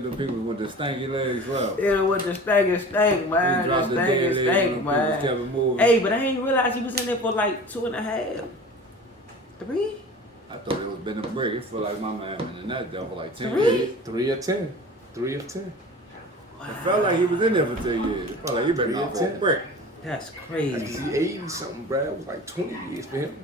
them people with the stanky legs left. Yeah, with the stank, man. The stank, man. Hey, but I ain't realize he was in there for like 2.5, 3. I thought it was been a break. It felt like my man been in that job for like 10 3? years. 3 of 10. 3 of 10. Wow. It felt like he was in there for 10 years. It felt like he been out for a break. That's crazy. He 80 something, bro. It was like 20 years for him.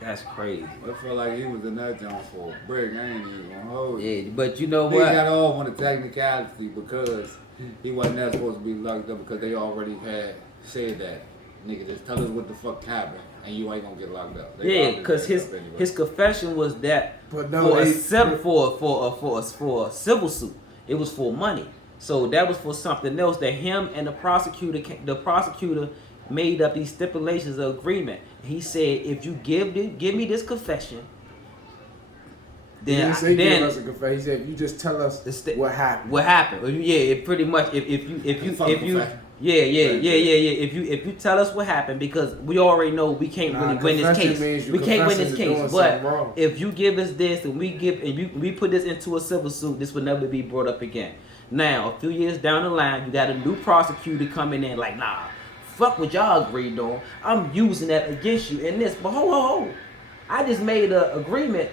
That's crazy. It felt like he was in that job for a break. I ain't even gonna hold you. Yeah, but you know They what? got off on the technicality because he wasn't that supposed to be locked up because they already had said that. Nigga, just tell us what the fuck happened and you ain't gonna get locked up. Yeah, because his confession was that for a civil suit. It was for money. So that was for something else that him and the prosecutor made up these stipulations of agreement. He said, if you give me this confession, then he didn't say give us a confession. He said, you just tell us what happened. What happened? Yeah, it pretty much. If you tell us what happened, because we already know we can't really win this case. We can't win this case. But if you give us this and we put this into a civil suit, this will never be brought up again. Now, a few years down the line, you got a new prosecutor coming in like, nah, fuck what y'all agreed on. I'm using that against you in this. But hold. I just made an agreement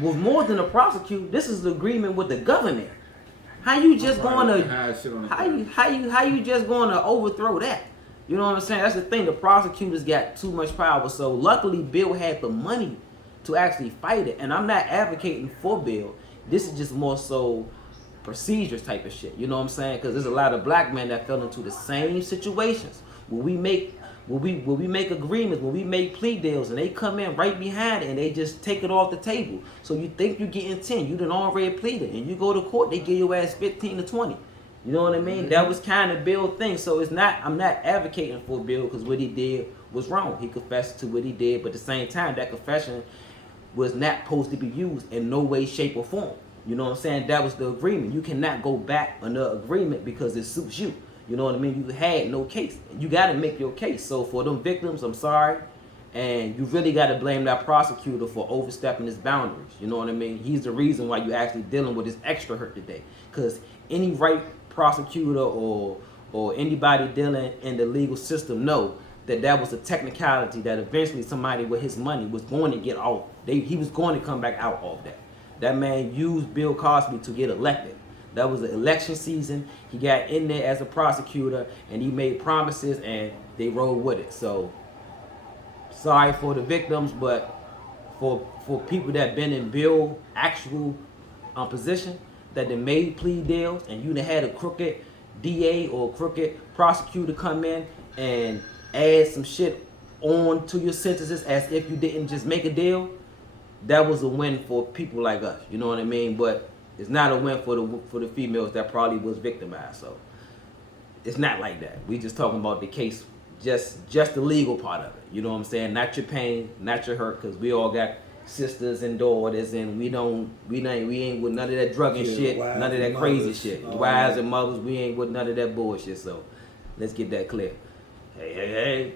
with more than a prosecutor. This is the agreement with the government. How you just going to how you just going to overthrow that? You know what I'm saying? That's the thing. The prosecutors got too much power. So luckily, Bill had the money to actually fight it. And I'm not advocating for Bill. This is just more so procedures type of shit. You know what I'm saying? Because there's a lot of black men that fell into the same situations. When we make agreements, when we make plea deals, and they come in right behind it and they just take it off the table. So you think you're getting 10, you done already pleaded, and you go to court, they give your ass 15 to 20. You know what I mean? Mm-hmm. That was kind of Bill's thing. So I'm not advocating for Bill because what he did was wrong. He confessed to what he did, but at the same time, that confession was not supposed to be used in no way, shape, or form. You know what I'm saying? That was the agreement. You cannot go back on the agreement because it suits you. You know what I mean? You had no case. You got to make your case. So for them victims, I'm sorry. And you really got to blame that prosecutor for overstepping his boundaries. You know what I mean? He's the reason why you're actually dealing with this extra hurt today. Because any right prosecutor or anybody dealing in the legal system know that was a technicality that eventually somebody with his money was going to get off. He was going to come back out of that. That man used Bill Cosby to get elected. That was the election season. He got in there as a prosecutor and he made promises and they rolled with it. So sorry for the victims, but for people that been in Bill actual position, that they made plea deals, and you done had a crooked DA or a crooked prosecutor come in and add some shit on to your sentences as if you didn't just make a deal, that was a win for people like us. You know what I mean? But it's not a win for the females that probably was victimized. So it's not like that. We just talking about the case, just the legal part of it. You know what I'm saying? Not your pain, not your hurt, because we all got sisters and daughters, and we ain't with none of that drug and shit, none of that crazy shit. Wives and mothers, we ain't with none of that bullshit. So let's get that clear. Hey.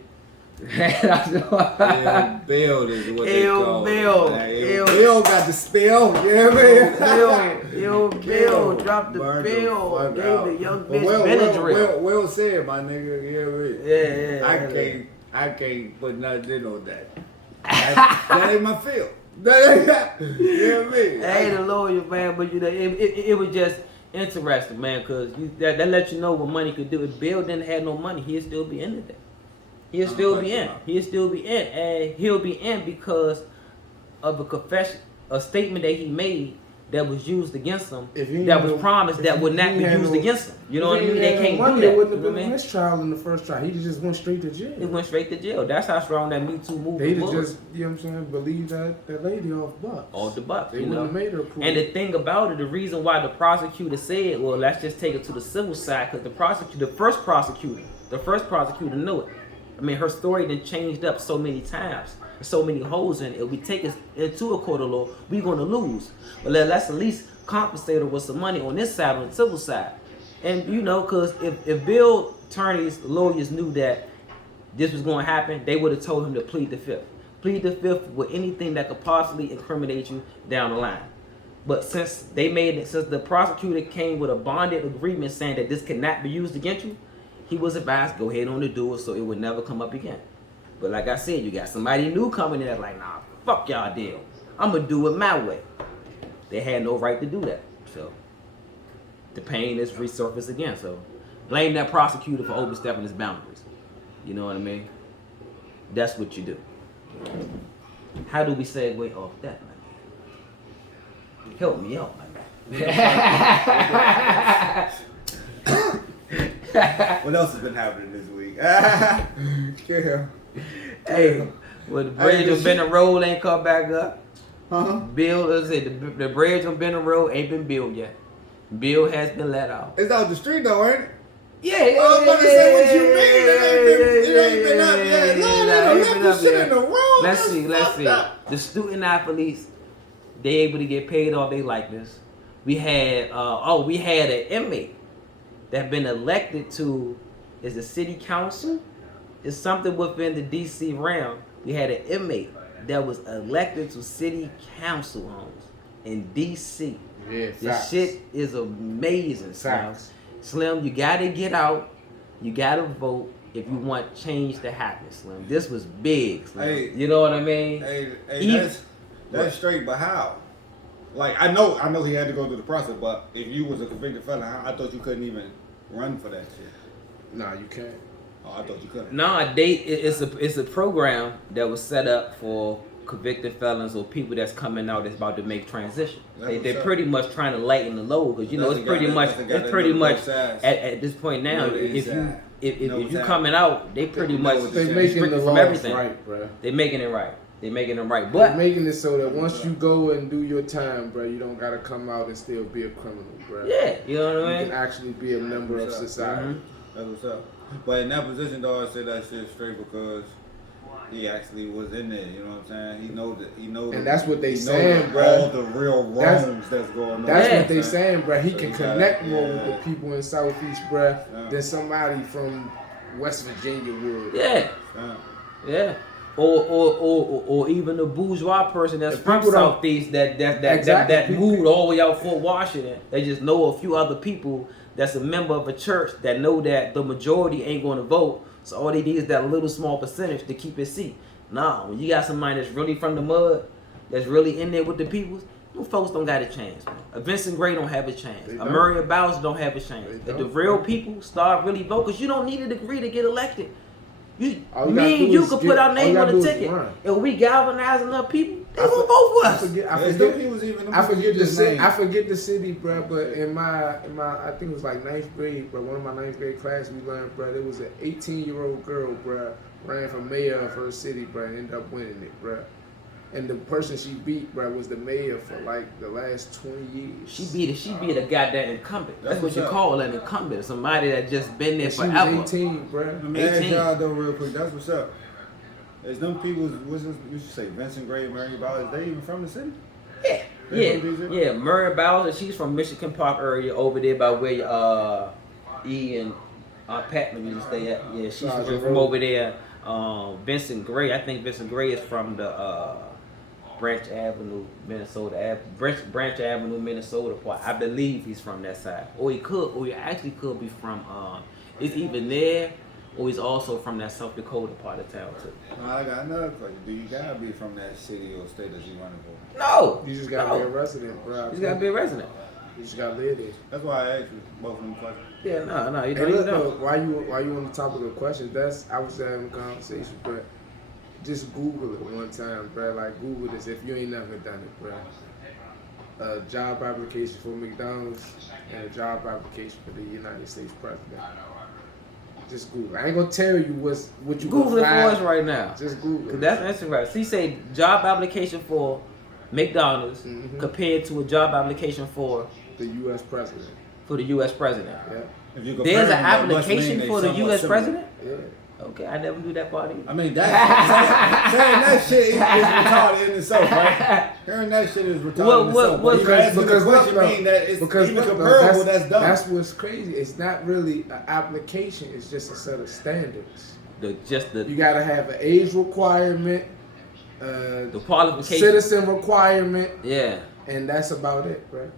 Bill is what they call Bill. Bill got the spill. Yeah, man. Bill dropped the bill. Gave the young bitch Benadryl. Well said, my nigga. Yeah. I can't put nothing on that. That ain't my field. Yeah, man. I ain't a lawyer, man, but you know, it was just interesting, man, because that let you know what money could do. If Bill didn't have no money, he'd still be in today. He'll still be in. And he'll be in because of a confession, a statement that he made that was used against him, that was promised that would not be used against him. You know what I mean? They can't do that. It wouldn't have been his trial in the first trial. He just went straight to jail. He went straight to jail. That's how strong that Me Too movement They'd was. have just, you know what I'm saying, believe that lady off bucks. Off the bucks, They wouldn't have made her prove. And the thing about it, the reason why the prosecutor said, well, let's just take it to the civil side, because the first prosecutor knew it. I mean, her story then changed up so many times, so many holes in it. If we take us into a court of law, we're going to lose. But let's at least compensate her with some money on this side, on the civil side. And, you know, because if Bill attorneys, lawyers knew that this was going to happen, they would have told him to plead the fifth. Plead the fifth with anything that could possibly incriminate you down the line. But since the prosecutor came with a bonded agreement saying that this cannot be used against you, he was advised, go ahead on to do it so it would never come up again. But like I said, you got somebody new coming in that's like, nah, fuck y'all deal. I'm going to do it my way. They had no right to do that. So the pain is resurfaced again. So blame that prosecutor for overstepping his boundaries. You know what I mean? That's what you do. How do we segue off that, man? Help me out, my man. What else has been happening this week? Yeah. Hey, well, the bridge on Benton Road ain't come back up. Bill, the bridge on Benton Road ain't been built yet. Bill has been let out. It's out the street though, ain't it? Yeah. I was about to say what you mean. It ain't been up yet. No, they left the shit in the road. Let's see. The student athletes, they able to get paid off their likeness. We had an inmate that been elected to, is the city council? It's something within the DC realm. We had an inmate that was elected to city council homes in DC. Yeah, this shit is amazing, Slim. Slim, you gotta get out. You gotta vote if you want change to happen, Slim. This was big, Slim. Hey, you know what I mean? That's straight, but how? Like, I know he had to go through the process, but if you was a convicted felon, I thought you couldn't even run for that shit. Nah, you can't. Oh, I thought you couldn't. No, it's a program that was set up for convicted felons or people that's coming out that's about to make transition. They're pretty much trying to lighten the load, because you know it's pretty much at this point now. If you coming out, they pretty much restricted from everything. Right, bro. They're making it right. But they're making it so that once you go and do your time, bro, you don't gotta come out and still be a criminal, bro. Yeah, you know what I mean. You can actually be a member of society. Mm-hmm. That's what's up. But in that position, though, I say that shit straight because he actually was in there. You know what I'm saying? He knows. And that's what they saying, bro. All the real wrongs that's going on. That's what they saying, bro. He can connect more with the people in Southeast, bro, than somebody from West Virginia would. Yeah. Or even the bourgeois person that's from Southeast that moved all the way out Fort Washington. They just know a few other people that's a member of a church that know that the majority ain't going to vote. So all they need is that little small percentage to keep his seat. Nah, when you got somebody that's really from the mud, that's really in there with the people, them folks don't got a chance, man. A Vincent Gray don't have a chance. A Murray Bowles don't have a chance. If the real people start really voting, because you don't need a degree to get elected. Me and you could put our name on the ticket. If we galvanize enough people, they will vote for us. I forget the city, bro. But in my, I think it was like 9th grade, bro. One of my 9th grade classes we learned, bro. There was an 18-year-old girl, bro, ran for mayor of her city, bro, and ended up winning it, bro. And the person she beat, bro, was the mayor for like the last 20 years. She beat a goddamn incumbent. That's what you call an incumbent. Somebody that just been there forever. She was 18, bro. Let me ask y'all though real quick. That's what's up. Is them people, we should say Vincent Gray, Mary Bowers, they even from the city? Yeah. Murray Bowers, she's from Michigan Park area over there by where E and Patman used to stay at. Yeah, she's from over there. Vincent Gray, I think Vincent Gray is from the Branch Avenue, Minnesota part. I believe he's from that side. Or he actually could be from it's even there, or he's also from that South Dakota part of town too. I got another question. Do you gotta be from that city or state that you running for? No. You just gotta be a resident, bro. You just gotta be a resident. You just gotta live there. That's why I asked you both of them questions. Yeah, no, you don't. Look, why you on the topic of questions? I was having a conversation, but just Google it one time, bro. Like Google this if you ain't never done it, bro. A job application for McDonald's and a job application for the United States president. Just Google. I ain't gonna tell you what you Google it for us right now. Just Google. Cause that's Instagram. See, say job application for McDonald's compared to a job application for the U.S. president. For the U.S. president. Yeah. There's an application for the U.S. president? Yeah. Okay, I never knew that part either. I mean, saying that shit is retarded in itself, right? Hearing that shit is retarded because even comparable, that's dumb. That's what's crazy. It's not really an application. It's just a set of standards. You gotta have an age requirement, the qualification, citizen requirement. Yeah, and that's about it, bro.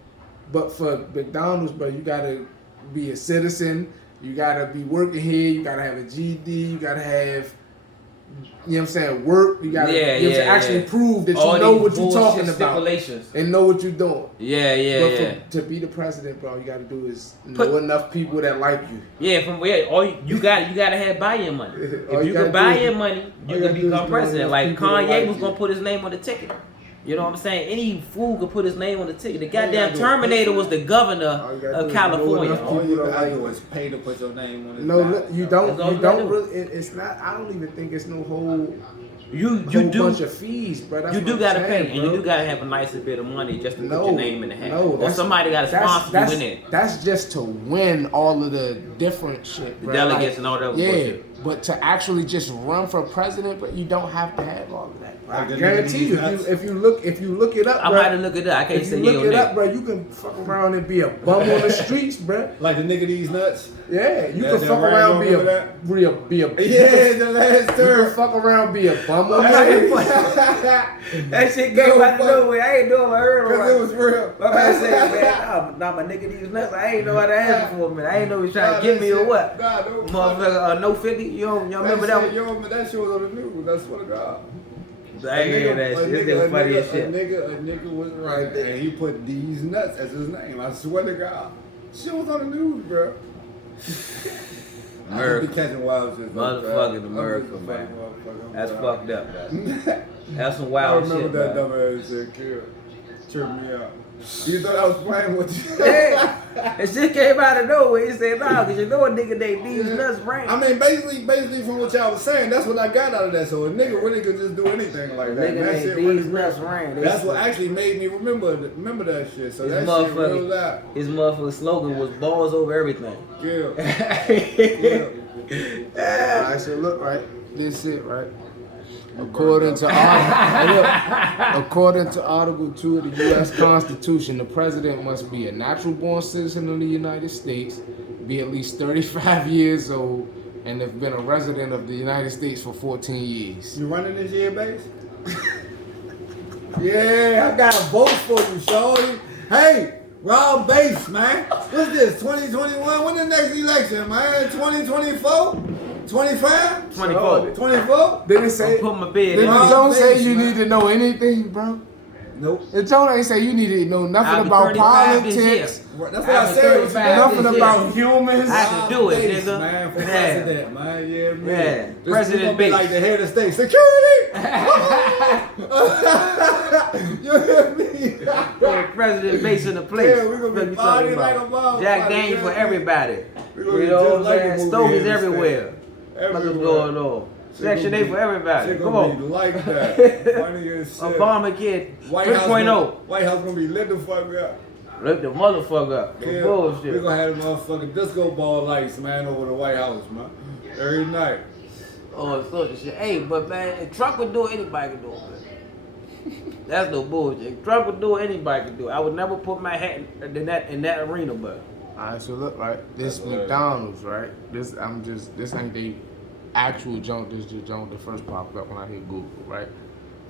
But for McDonald's, bro, you gotta be a citizen. You gotta be working here. You gotta have a GED. You gotta have, you know what I'm saying, work. You gotta actually prove that you know what you're talking about and know what you're doing. But to be the president, bro, you gotta do is know enough people that like you. You gotta have buy-in money. If you can buy in money, you can become president. Like Kanye was gonna put his name on the ticket. You know what I'm saying? Any fool could put his name on the ticket. The goddamn Terminator was the governor of California. All you gotta do is pay to put your name on it. No, look, you don't really. It's not. I don't even think it's no whole. Bunch of fees, bro. That's you do gotta pay, and you do gotta have a nice bit of money just to put your name in the hat. Or somebody gotta sponsor you in it. That's just to win all of the different shit, bro. The delegates and all that. Bullshit. But to actually just run for president, but you don't have to have all of that. I guarantee you, if you look it up, I might have looked it up. I can't say you look it up, bro. You can fuck around and be a bum on the streets, bro. Like the nigga these nuts. Yeah, you can fuck around be a the last term. You can fuck around be a bum on the streets. That shit came out of nowhere. I ain't know I heard because it was real. My man said, man, nah, my nigga these nuts. I ain't know how to ask for, man. I ain't know he was trying to get me or what. Motherfucker, no 50. You remember that one? That shit was on the news. That's what it got. I ain't hear that shit. This nigga funny as shit. A nigga was right there, and he put these nuts as his name. I swear to God, shit was on the news, bro. America. I be catching wild shit. Motherfucking America, man. That's fucked up, man. That's some wild shit. I remember that dumb ass shit, kid. Tripped me out. You thought I was playing with you? Yeah. And shit came out of nowhere. He said, nah, because you know a nigga named these nuts ran. I mean, basically from what y'all was saying, that's what I got out of that. So a nigga really could just do anything like that. Nigga named these nuts ran. That's what actually made me remember that shit. So that shit real out. His motherfucking slogan was balls over everything. Yeah. Alright, so look, right? This it, right? According to Article 2 of the U.S. Constitution, the president must be a natural-born citizen of the United States, be at least 35 years old, and have been a resident of the United States for 14 years. You running this year, Base? Yeah, I got a vote for you, shorty. Hey, Rob Base, man. What's this, 2021? When the next election, man? 2024? 25? 24. 24? Didn't say. Put my bed in. Don't say you need to know anything, bro. Nope. The Joe ain't say you need to know nothing about politics. That's what I said. Nothing about humans. I can do it, nigga. Man, for president, man. Yeah, man. Yeah. This President Base. like the head of state. Security! You hear me? President Base in the place. Yeah, we're going to be partying like a motherfucker. Jack Daniels for everybody. You know what I'm saying? Stogies everywhere. What's going on? Section 8 for everybody. Come on. Like that. Funny as shit. Obamacare 3.0. White House gonna be lit the fuck up. Lit the motherfucker up. Yeah, Bullshit. We're gonna have the motherfucking disco ball lights, man, over the White House, man. Every night. Oh, such a shit. Hey, but man, if Trump would do it, anybody can do it, man. That's no bullshit. If Trump would do it, anybody can do it. I would never put my hat in that arena, but. Alright, so look, right, this McDonald's, right? This ain't the actual junk. This just junk that first popped up when I hit Google, right?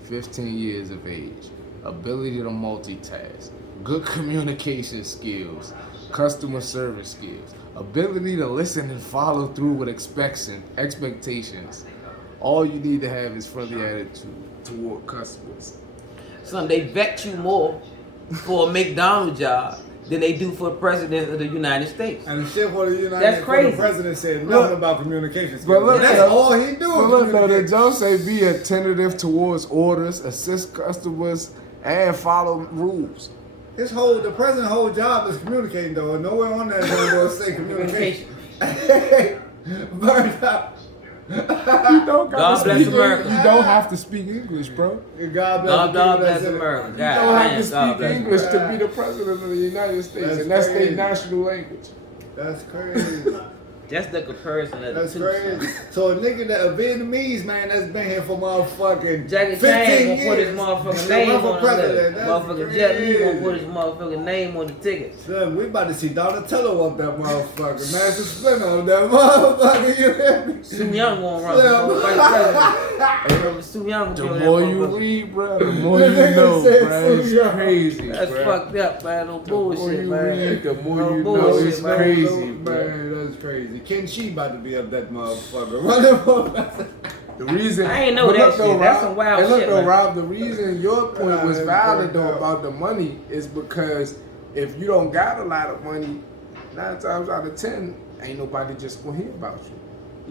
15 years of age, ability to multitask, good communication skills, customer service skills, ability to listen and follow through with expectations. All you need to have is friendly attitude toward customers. Son, they vet you more for a McDonald's job than they do for the president of the United States. And the shit for the United That's crazy. The president said nothing about communication skills. But look, that's all he do. But look, though, the Joe say be attentive towards orders, assist customers, and follow rules. The president's whole job is communicating, though. And nowhere on that going to say communication. Burned out. God bless America. You don't have to speak English, bro. God bless America. You don't have to speak English to be the president of the United States, and that's their national language. That's crazy. That's the comparison of That's the two. crazy. So a Vietnamese man that's been here for motherfucking Jackie 15 Chan years. gonna put his motherfucking name on the president. ticket. Motherfucking Jet Li gonna put his motherfucking name on the ticket. Son, we about to see Donatello up that motherfucker. Master Splinter on that motherfucker. You hear me? Su Young gonna run for vice president. Su Young The more you read, bro, the more you know, bro. It's crazy. That's fucked up, man. No bullshit, man. The more No you know, bullshit, it's man. crazy, Man, that's crazy. Ken Chi about to be up that motherfucker. Running for The reason I ain't know that shit. That's some wild and look shit, though, man. Rob, the reason your point was valid though about the money is because if you don't got a lot of money, 9 times out of 10, ain't nobody just gonna hear about you.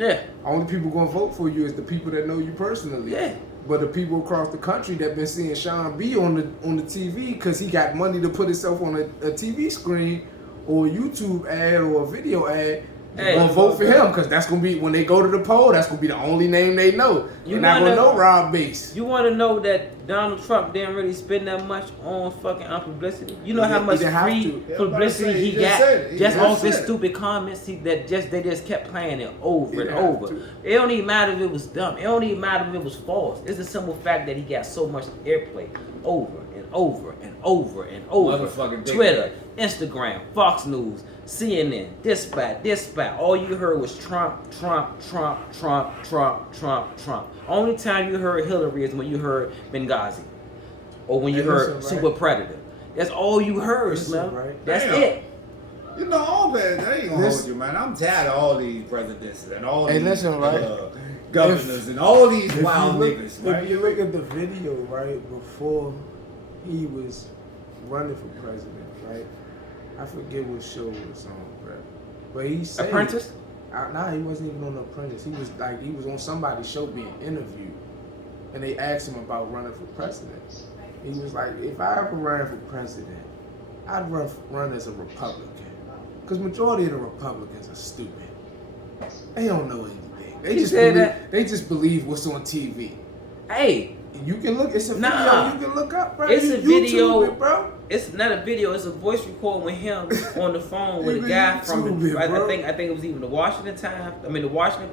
Yeah. Only people gonna vote for you is the people that know you personally. Yeah. But the people across the country that been seeing Sean B on the TV because he got money to put himself on a TV screen or a YouTube ad or a video ad, gonna vote for him because that's gonna be when they go to the poll. That's gonna be the only name they know. You're not gonna know Rob Base. You want to know that Donald Trump didn't really spend that much on fucking publicity? You know how much free publicity he got just off his stupid comments. They just kept playing it over and over. It don't even matter if it was dumb. It don't even matter if it was false. It's the simple fact that he got so much airplay over and over and over and over. Twitter, Instagram, Fox News, CNN, Dispatch. All you heard was Trump. Only time you heard Hillary is when you heard Benghazi. Or when you heard Super Predator. That's all you heard, Slim. That's it. You know, all that, they ain't gonna hold you, man. I'm tired of all these presidents and all these governors and all these wild niggas, right? If you look at the video, right, before he was running for president, right? I forget what show it was on, right? But he said Apprentice? Nah, he wasn't even on The Apprentice. He was on somebody's show being interviewed, and they asked him about running for president. He was like, "If I ever ran for president, I'd run as a Republican, because majority of the Republicans are stupid. They don't know anything. They just believe what's on TV. Hey." You can look. It's a video. You can look up, bro. It's a video, it, bro. It's not a video. It's a voice recording with him on the phone with a guy from I think it was even the Washington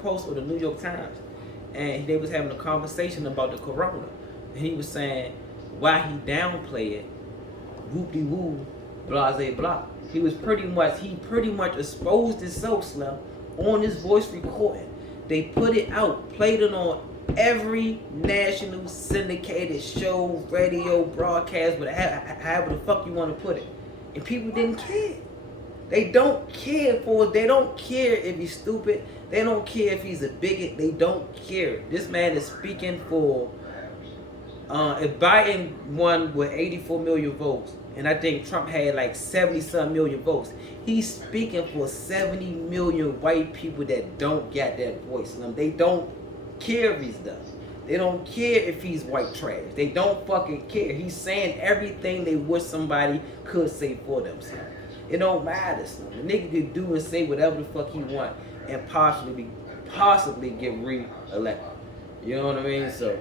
Post or the New York Times, and they was having a conversation about the corona. And he was saying why he downplayed it, whoop-de-woo, blase blah. He pretty much exposed himself, Slim, on his voice recording. They put it out, played it on every national syndicated show, radio, broadcast, but however the fuck you want to put it. And people didn't care. They don't care They don't care if he's stupid. They don't care if he's a bigot. They don't care. This man is speaking for if Biden won with 84 million votes, and I think Trump had like 70-some million votes, he's speaking for 70 million white people that don't get that voice. They don't care if he's done. They don't care if he's white trash. They don't fucking care. He's saying everything they wish somebody could say for themselves. It don't matter. The nigga can do and say whatever the fuck he want and possibly get re-elected. You know what I mean? So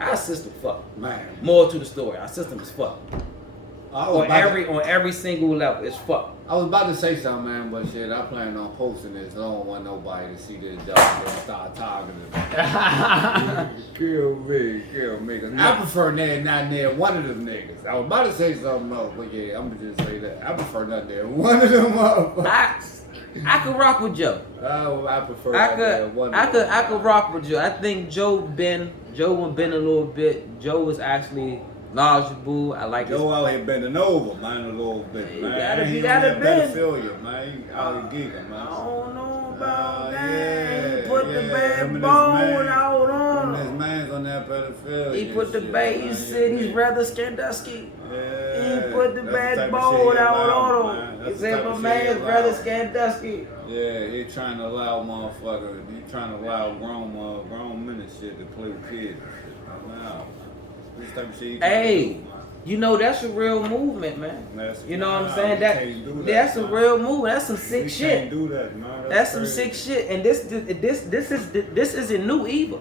our system fucked. Man. More to the story. Our system is fucked. On every single level, it's fucked. I was about to say something, man, but shit, I plan on posting this. I don't want nobody to see this dog and start targeting me. Kill me. Cause I prefer not near one of them niggas. I was about to say something else, but yeah, I'm gonna just say that. I prefer not near one of them motherfuckers. I could rock with Joe. I prefer I could rock with Joe. I think Joe been a little bit. Joe was actually knowledgeable. I like Joe out here bending over, man, a little bit, man. You gotta bend. Pedophilia, man. He out here geeking, man. I don't know about that. Yeah, He put the bad bone out on his him. man's on that pedophilia. He put the bad. He said he's rather Skandusky. Yeah, He put the bad bone out on him. He said my man's rather Skandusky. Yeah, he trying to allow motherfuckers. He trying to allow grown men and shit to play with kids and shit. Wow. This type of shit. Hey, you know that's a real movement, man. You know what I'm saying? That's a real movement. That's some sick shit. Can't do that, man. That's some sick shit. And this isn't new either.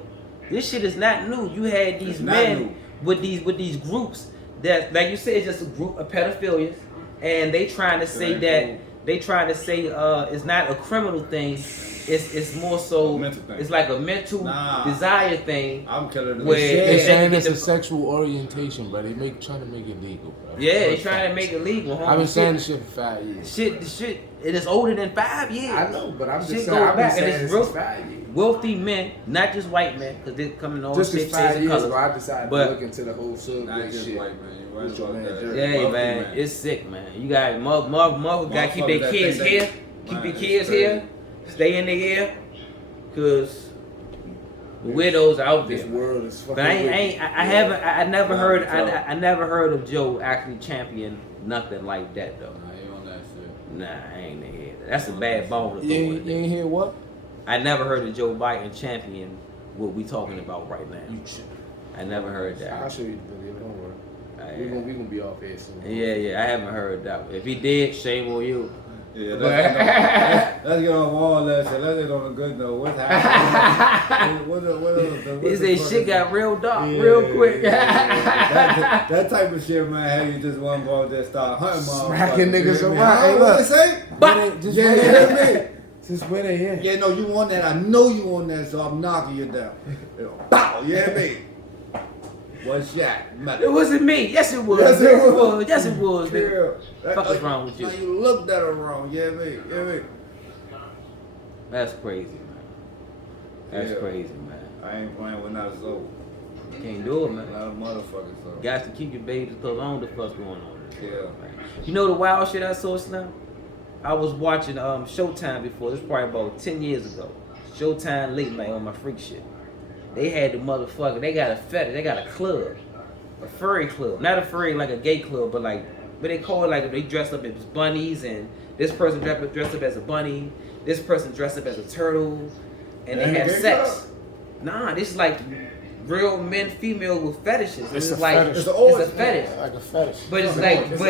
This shit is not new. You had these men with these groups that, like you said, it's just a group of pedophilias, and they trying to say that it's not a criminal thing. It's more so it's like a mental desire thing. I'm killing it. They're saying it's a sexual orientation, but trying to make it legal, bro. Yeah, they trying to make it legal. I've been saying this shit for 5 years. The shit, it is older than 5 years. I know, but I'm just shit saying, goes back, and it's real 5 years. Wealthy men, not just white men, because they're coming in all just shapes, 5 and years colors. ago, I decided to look into the whole subway shit. White, man. With your man, Jerry. Yeah, man, it's sick, man. You got mother got to keep their kids here, keep their kids here, stay in the air, because widows out there. This world is fucking. But I never heard of Joe actually champion nothing like that though. Nah, you on that shit. Nah, I ain't hear that. That's a bad bone to throw You in ain't hear what? I never heard of Joe Biden champion what we talking about right now. I never heard that. I'll show you the video. Don't worry. We gonna be off here soon. Yeah, I haven't heard that. If he did, shame on you. Yeah, let's get on all that shit. Let's get on a good note. What's happening? He said shit got real dark real quick. That type of shit, man. How you just want to go out there start hunting motherfuckers. Smacking niggas around. Hey, what they say? But Since when they in? Yeah, no, you want that. I know you want that, so I'm knocking you down. Bow, you hear me? One shot. It wasn't me. Yes, it was. Yes, it was. Fuck is wrong with you? Now you looked at her wrong. You hear me? You hear me? That's crazy, man. That's crazy, man. I ain't playing with not so. You can't do it, man. A lot of motherfuckers, so. Got to keep your babies alone. The fuck's going on? Yeah. You know the wild shit I saw, Slim? I was watching Showtime before. This was probably about 10 years ago. Showtime late night on my freak shit. They had the motherfucker. They got a fetish. They got a club, a furry club. Not a furry like a gay club, but like, but they call it like they dress up as bunnies, and this person dressed up as a bunny. This person dressed up as a turtle, and they have sex. Nah, this is like real men, female with fetishes. It's a like fetish. it's a fetish. Like a fetish. But it's like, it's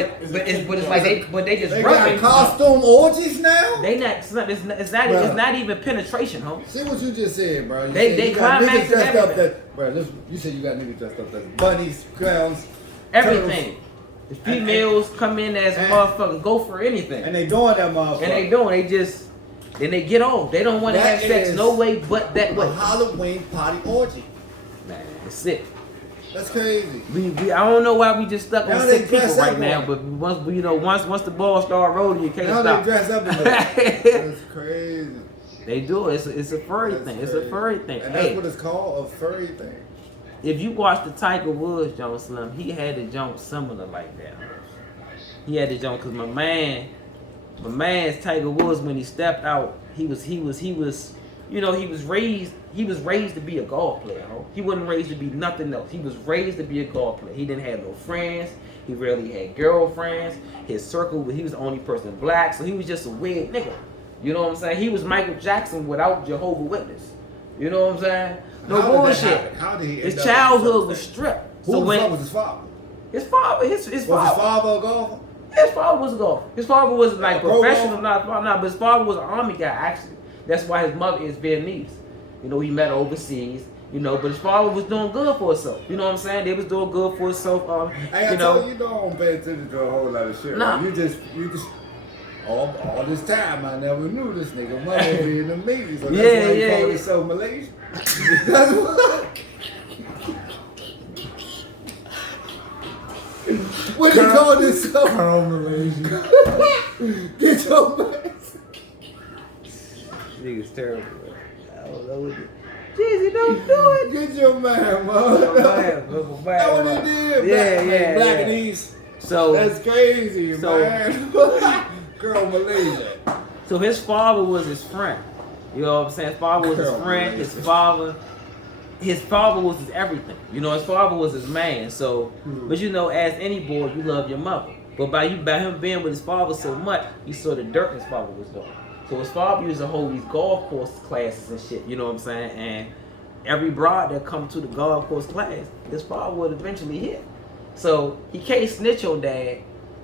like they just They rubbing. got costume orgies now. They not. It's not even penetration, homie. See what you just said, bro. They climax and everything. Bro, you said you got niggas dressed up as bunnies, clowns, Everything. turtles. The females come in as motherfucking go for anything. And they doing that motherfucker. They just, then they get off. They don't want to have sex no way but that way. A Halloween party orgy. Man, it's sick. That's crazy. I don't know why we just stuck Now on they sick people dress right up now, on. but once the ball start rolling, you can't Now stop. they dress up in that. That's crazy. They do it. It's a furry That's thing. crazy. It's a furry thing. And Hey, that's what it's called, a furry thing. if you watch the Tiger Woods jump, Slim, he had to jump similar like that. He had to jump because my man's Tiger Woods, when he stepped out, he was you know, he was raised to be a golf player. Ho. He wasn't raised to be nothing else. He was raised to be a golf player. He didn't have no friends. He rarely had girlfriends. His circle, he was the only person black, so he was just a weird nigga. You know what I'm saying? He was Michael Jackson without Jehovah Witness. You know what I'm saying? No bullshit. How did he his childhood was stripped. Who was his father? His father. Was his father a golfer? His father was a golfer. His father was like professional, not, but his father was an army guy actually. That's why his mother is Vietnamese. You know, he met her overseas. You know, but his father was doing good for himself. You know what I'm saying? They was doing good for himself. Hey, I told you don't pay attention to a whole lot of shit. Nah. You just all this time I never knew this nigga money be in the meetings. So that's why he called himself Malaysian. That's what. What he called himself? Carl Malaysian. Get your man. Nigga's terrible. I don't know what it. Jeezy, don't do it. Get your man, man. That's what he did. Yeah. Black and East. So that's crazy, man. Girl, Malaysia. So his father was his friend. You know what I'm saying? His father was his friend. His father was his everything. You know, his father was his man. So, but you know, as any boy, you love your mother. But by him being with his father so much, you saw the dirt his father was doing. So his father used to hold these golf course classes and shit, you know what I'm saying? And every broad that come to the golf course class, his father would eventually hit. So he can't snitch on dad,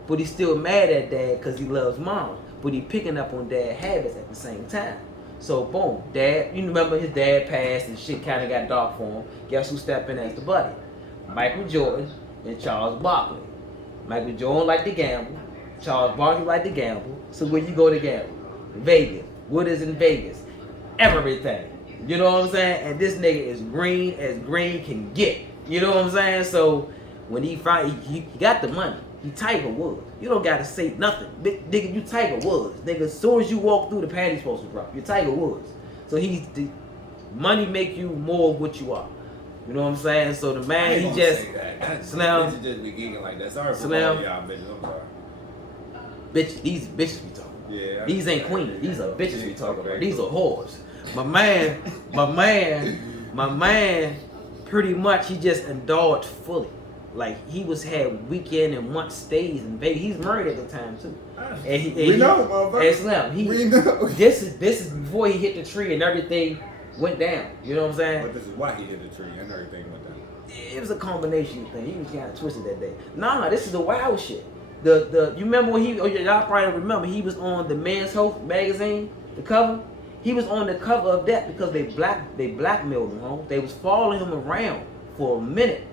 but he's still mad at dad because he loves mom. But he picking up on dad habits at the same time. So boom, dad, you remember his dad passed and shit kind of got dark for him. Guess who stepped in as the buddy? Michael Jordan and Charles Barkley. Michael Jordan liked to gamble. Charles Barkley liked to gamble. So where you go to gamble? Vegas. What is in Vegas? Everything. You know what I'm saying? And this nigga is green as green can get. You know what I'm saying? So when he got the money, he Tiger Woods. You don't gotta say nothing. Nigga, you Tiger Woods. Nigga, as soon as you walk through, the panty's supposed to drop. You're Tiger Woods. So the money make you more of what you are. You know what I'm saying? So the man, he just Slim. Bitches just be geeking like that. Sorry for Slim. all y'all bitches. I'm sorry. Bitch, these bitches we talking about. Yeah. These ain't queens. These are bitches we talking about. These are whores. My man, pretty much he just indulged fully. Like he had weekend and month stays in Vegas. He's married at the time too. We know, motherfucker. Slim. We know. This is before he hit the tree and everything went down. You know what I'm saying? But this is why he hit the tree and everything went down. It was a combination thing. He was kind of twisted that day. Nah, this is the wild shit. You remember when y'all probably remember he was on the Men's Health magazine, the cover. He was on the cover of that because they blackmailed him. Home. They was following him around for a minute,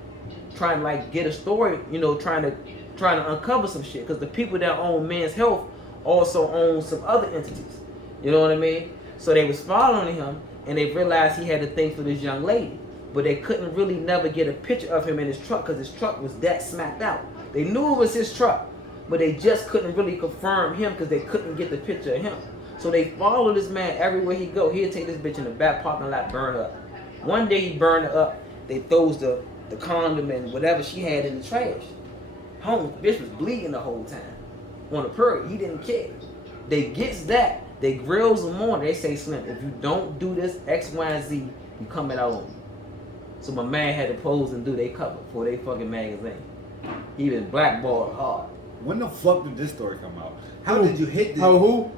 trying to like get a story. You know, trying to uncover some shit because the people that own Men's Health also own some other entities. You know what I mean? So they was following him and they realized he had a thing for this young lady, but they couldn't really never get a picture of him in his truck because his truck was that smacked out. They knew it was his truck, but they just couldn't really confirm him because they couldn't get the picture of him. So they followed this man everywhere he go. He'd take this bitch in the back parking lot, burn her up. One day he burned her up. They throws the condom and whatever she had in the trash. Home, bitch was bleeding the whole time. On the prairie, he didn't care. They gets that. They grills him on. They say, Slim, if you don't do this X, Y, and Z, you coming out on me. So my man had to pose and do their cover for their fucking magazine. He was blackballed hard. When the fuck did this story come out? How did you hit this? Who?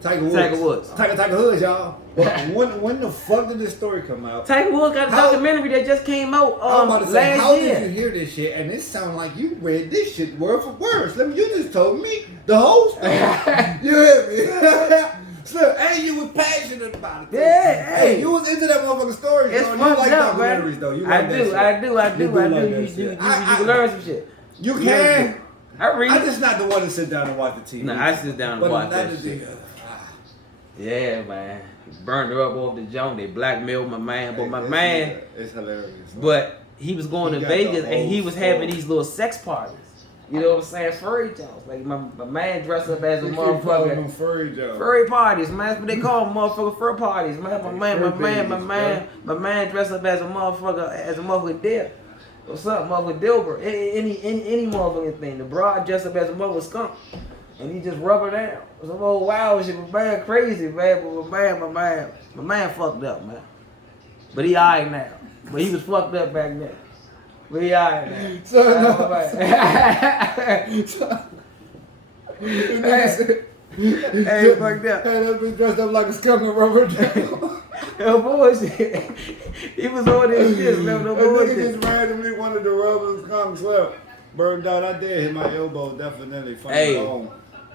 Tiger Woods. Tiger Woods. Tiger Woods, y'all. when the fuck did this story come out? Tiger Woods got a documentary that just came out I'm about to say, how year. did you hear this shit? And it sounded like you read this shit word for word. Slim, you just told me the whole story. You hear me? Slim, and you was passionate about it. Yeah, hey, you was into that motherfucking story. It's You fucked like up, documentaries, man. though. You like I do. You can learn some shit. You can. I read. I'm just not the one to sit down and watch the TV. No, I sit down and watch that shit. Yeah, man. Burned her up off the joint. They blackmailed my man. But my man, it's hilarious. But he was going to Vegas and he was having these little sex parties. You know what I'm saying? Furry jokes. Like my man dressed up as a motherfucker. Furry parties, man. That's what they call them, motherfucker. Fur parties, man. My man dressed up as a motherfucker deer. What's up, motherfucker Dilbert? Any motherfucking thing. The broad dressed up as a motherfucker skunk. and he just rub her down. Some old wild shit. My man crazy, man. But my man fucked up, man. But he alright now. But he was fucked up back then. But he alright now. Hey, fucked up. Hey, that bitch dressed up like a skunk and rubber down. No bullshit. He was on this shit, no bullshit. Nigga just randomly wanted to rub his skunk slept. Burned out. I did hit my elbow. Definitely. Hey.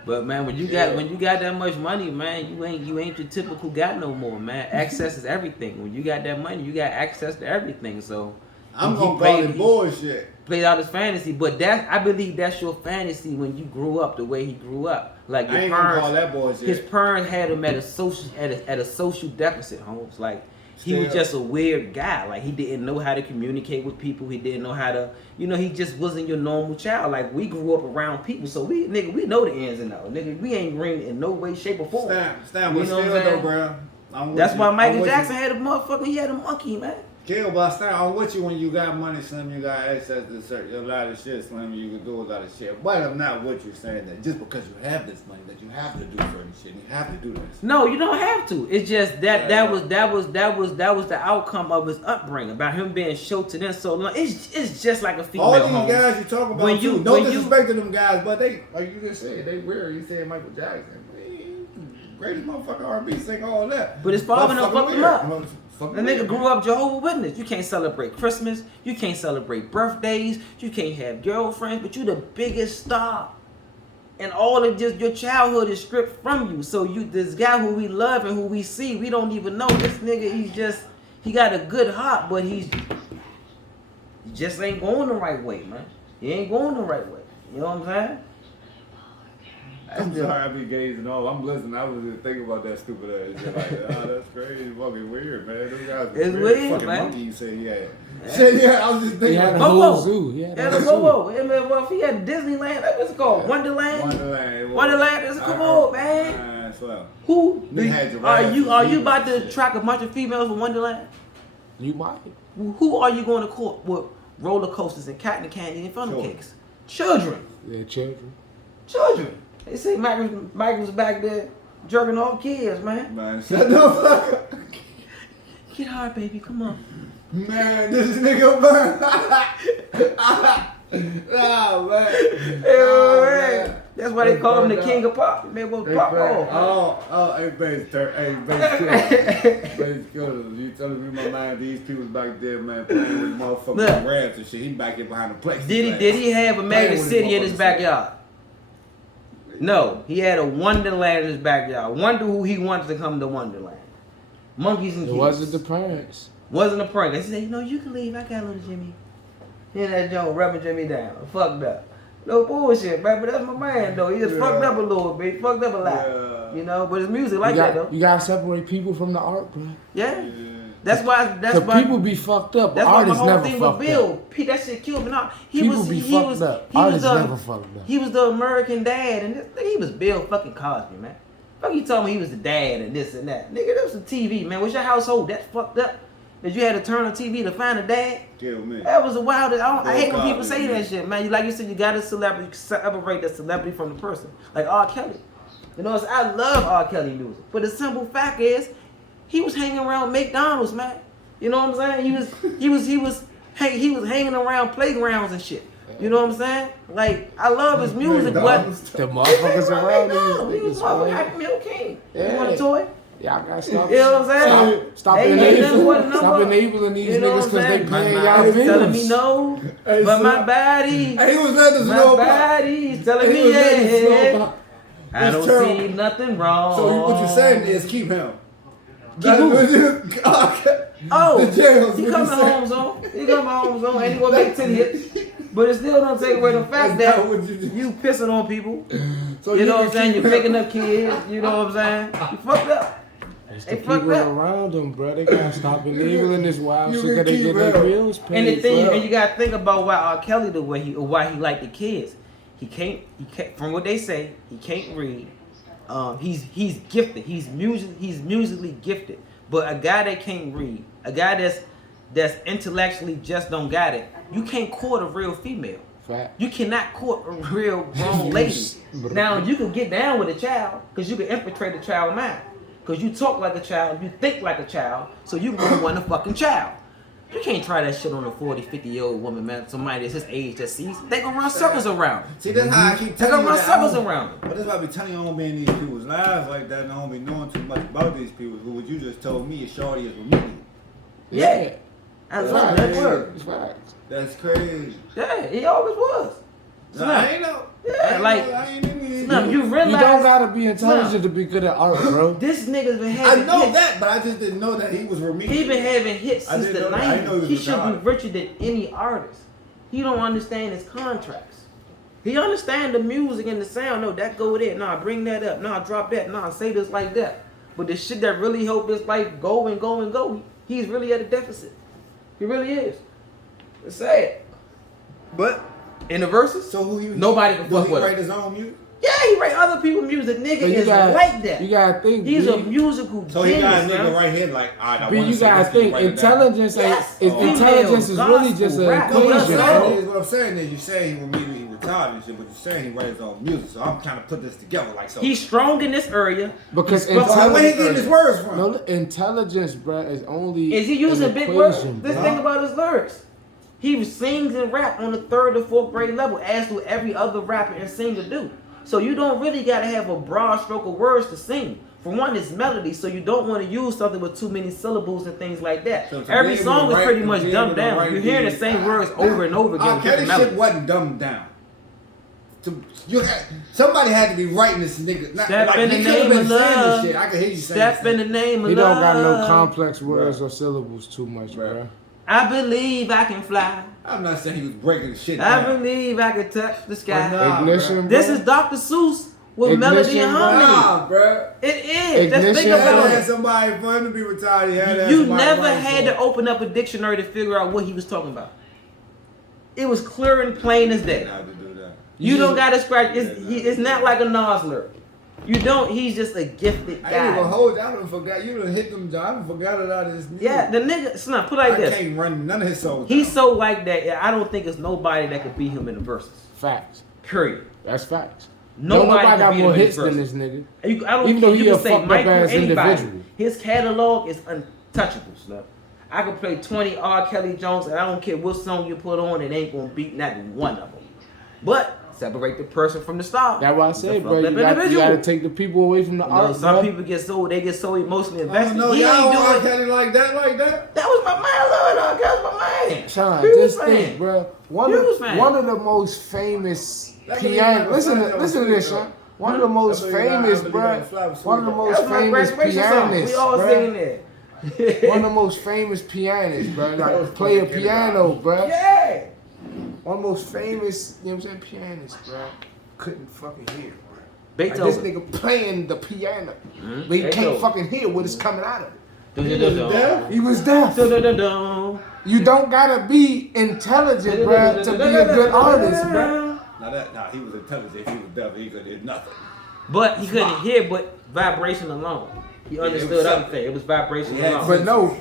But man, when you got that much money, man, you ain't your typical guy no more, man. Access is everything. When you got that money, you got access to everything. So I'm gonna call it bullshit. Played out his fantasy, but I believe that's your fantasy when you grew up the way he grew up. Like your I ain't parents, gonna call that bullshit. His parents had him at a social deficit, Holmes. Like he was just a weird guy. Like he didn't know how to communicate with people. He didn't know how to, he just wasn't your normal child. Like we grew up around people, so we know the ins and outs. Nigga, we ain't green in no way, shape, or form. Stan, but still though, bro. That's why Michael Jackson had a motherfucker. He had a monkey, man. Kill, but Stan, I'm with you when you got money, Slim. You got access to a lot of shit, Slim. You can do a lot of shit. But I'm not with you saying that just because you have this money that you have to do certain shit. You have to do this. No, you don't have to. It's just that was the outcome of his upbringing, about him being showed to them so long. It's just like a female. All these home. guys you talk about, no disrespect to them guys, but they, like you just said, they weird. You said Michael Jackson, greatest motherfucker R&B, sing all that. But his father done fucked him up. The nigga weird, grew up Jehovah's Witness. You can't celebrate Christmas. You can't celebrate birthdays. You can't have girlfriends. But you the biggest star. And all of just your childhood is stripped from you. So this guy who we love and who we see, we don't even know. This nigga, he got a good heart, but he just ain't going the right way, man. He ain't going the right way. You know what I'm saying? I'm sorry, I be gazing off. I'm listening. I was just thinking about that stupid ass shit. Like, that's crazy, fucking weird, man. Those guys it's weird, fucking man. monkey you said he had. Shit, yeah, I was just thinking. He had a whole zoo. He had a zoo. Well, if he had Disneyland, what's it called? Wonderland. Wonderland. Come on, man. Who are you about to track a bunch of females from Wonderland? You might. Who are you going to court with roller coasters and cotton candy and funnel cakes? Children. Yeah, children. Children. They say Mike was back there jerking off kids, man. Man, shut the fuck up. Get hard, baby. Come on. Man, this nigga burn. Oh, man. Man. That's why they call him the king of pop. They will pop off. Oh, hey, base killers. You telling me my man, these people back there, man, playing with motherfucking ramps and shit. He back here behind the plexiglass. Did he have a Magic City in his backyard? No, he had a Wonderland in his backyard. Wonder who he wanted to come to Wonderland. Monkeys and kids. It wasn't the parents. Wasn't the parents. They said, no, you can leave. I got little Jimmy. Hear that joint rubbing Jimmy down. Fucked up. No bullshit, man. But that's my man, though. He just fucked up a little bit. He fucked up a lot. You know, but his music that, though. You gotta separate people from the art, bro. Yeah. That's why people be fucked up. That's why the whole never thing fucked with Bill. up. That shit killed me. No, People be fucked up. Artists never fucked up. He was the American dad, and he was Bill fucking Cosby, man. Fuck you told me he was the dad and this and that. Nigga, that was some TV, man. Was your household that fucked up? That you had to turn on TV to find a dad? Kill me. That was the wildest. I hate when people say that shit, man. Like you said, you gotta separate the celebrity from the person. Like R. Kelly. You know, I love R. Kelly music. But the simple fact is, he was hanging around McDonald's, man. You know what I'm saying? He was hanging around playgrounds and shit. You know what I'm saying? Like, I love his music, but the motherfuckers around he was motherfucking Milk King. Yeah. You want a toy? Y'all gotta stop. You know what I'm saying? Stop enabling these niggas because they paying y'all bills. Telling me no, but my body. He was letting us know. My body's telling me yeah. I don't see nothing wrong. So what you're saying is keep him. Oh, the jails, he coming home zone. He coming home zone, and he gonna make 10 hits. But it still don't take away the fact that you pissing on people. So you know what I'm saying? You're picking up kids. You know what I'm saying? You fucked up. It's the people around them, bro. They gotta stop enabling this wild shit because they get their bills paid. And the thing, and you gotta think about why R. Kelly the way why he liked the kids. He can't. From what they say, he can't read. He's gifted. He's musically gifted. But a guy that can't read, a guy that's intellectually just don't got it, you can't court a real female. Fact. You cannot court a real grown lady. Now you can get down with a child because you can infiltrate a child mind. Because you talk like a child, you think like a child, so you gonna want a fucking child. You can't try that shit on a 40, 50-year-old woman, man. Somebody that's his age that sees. They gonna run circles around him. See, that's how I keep They telling gonna you run that. circles around him. But that's why I be telling you I don't be in these people's lives like that and I don't be knowing too much about these people. Who what you just told me is shorty is with me. Yeah. I love that word. It's facts. That's crazy. Yeah, he always was. I ain't know. Yeah, I ain't in you realize You don't gotta be intelligent to be good at art, bro. this nigga's been I having know hits. that, but I just didn't know that he was with me. He been having hits I since didn't the know that. I know 90s. he He was should be retarded. richer than any artist. He don't understand his contracts. He understand the music and the sound. No, that go there. Nah, bring that up. Nah, drop that. Nah, say this like that. But the shit that really help his life go and go and go, he's really at a deficit. He really is. It's sad. But in the verses, So who he nobody can fuck he with write him. his own music? Yeah, he write other people's music. Nigga But is like that. You gotta think. He's B, a musical So he got a genius, nigga man. right here like, all right, I B, want to you gotta think. Intelligence Yes. ain't. Oh. Intelligence is really just Gospel an rap. No, That's equation, all. bro. what I'm saying is you say he retarded and shit, but you saying he writes his own music. So I'm trying to put this together like so. He's strong in this area. Because He's fucking- So where he intelligence. getting his words from? No, intelligence, bro, is only. Is he using an big words? equation, This bro. thing about his lyrics. He sings and rap on the 3rd or 4th grade level, as do every other rapper and singer do. So you don't really gotta have a broad stroke of words to sing. For one, it's melody, so you don't want to use something with too many syllables and things like that. So to Every be able song to is write- pretty to much be dumbed able to down. write You're hearing the these- same words over and over again. with Kelly different shit melodies. wasn't dumbed down. Somebody had to be writing this nigga. Step in the he could've name been of saying love. this shit. I can hear you saying Step this in the name of He love. don't got no complex words or syllables too much, bro. I believe I can fly. I'm not saying he was breaking the shit I down. believe I can touch the sky. Nah, Ignition, This bro. is Dr. Seuss with Ignition, melody and bro. harmony. Nah, bro. It is. Just Ignition, think He had about to have it. somebody for him to be retired. He had to have You somebody never writing had for to him. open up a dictionary to figure out what he was talking about. It was clear and plain as day. Had to do that. You don't gotta scratch. It's not like a Nas lyric. You don't. He's just a gifted I ain't even guy. hold you. I done forgot. You done hit them. I done forgot a lot of this music. Yeah, the nigga. It's not put it like I this. can't run none of his songs. He's down. so like that. Yeah, I don't think it's nobody that could beat him in the verses. Facts. Period. That's facts. Nobody Nobody can got beat more him in hits the than verses. this nigga. I don't Even care. though You he can a say fucked up Michael, ass anybody. individual. His catalog is untouchable, Snap. I can play 20 R. Kelly Jones, and I don't care what song you put on, it ain't gonna beat not one of them. But separate the person from the star. That's why I It's say, a bro, fucked you up got individual. to take the people away from the You know, art, some bro. people get so emotionally I invested. don't know. He Y'all ain't R. doing. Kelly like that. That was my man. I love it. That was my man. Sean, Huge just fan. think, bro. One Huge fan. of the most famous That mean piano. you Listen gotta to fly this, down Sean. One of the most I believe that- I famous, believe bro. that fly was One of the sweet. most That's my famous graduation song. We pianists, all bro. singing that. One of the most famous pianists, bro. was Like play a fucking piano, bro. Yeah. One of the most famous, you know what I'm saying, pianists, bro. Couldn't fucking hear, bro. Like this Beethoven. nigga playing the piano, Mhm. but he can't Beethoven. fucking hear what is coming out of it. Dun-dun-dun-dun. He was deaf. Dun-dun-dun-dun. You don't gotta be intelligent, bro, to be a good artist, bro. Nah, he was intelligent. He was deaf. He could do nothing. But he couldn't hear, but vibration alone. He it was understood something. everything. It was vibration Yeah, alone. But no,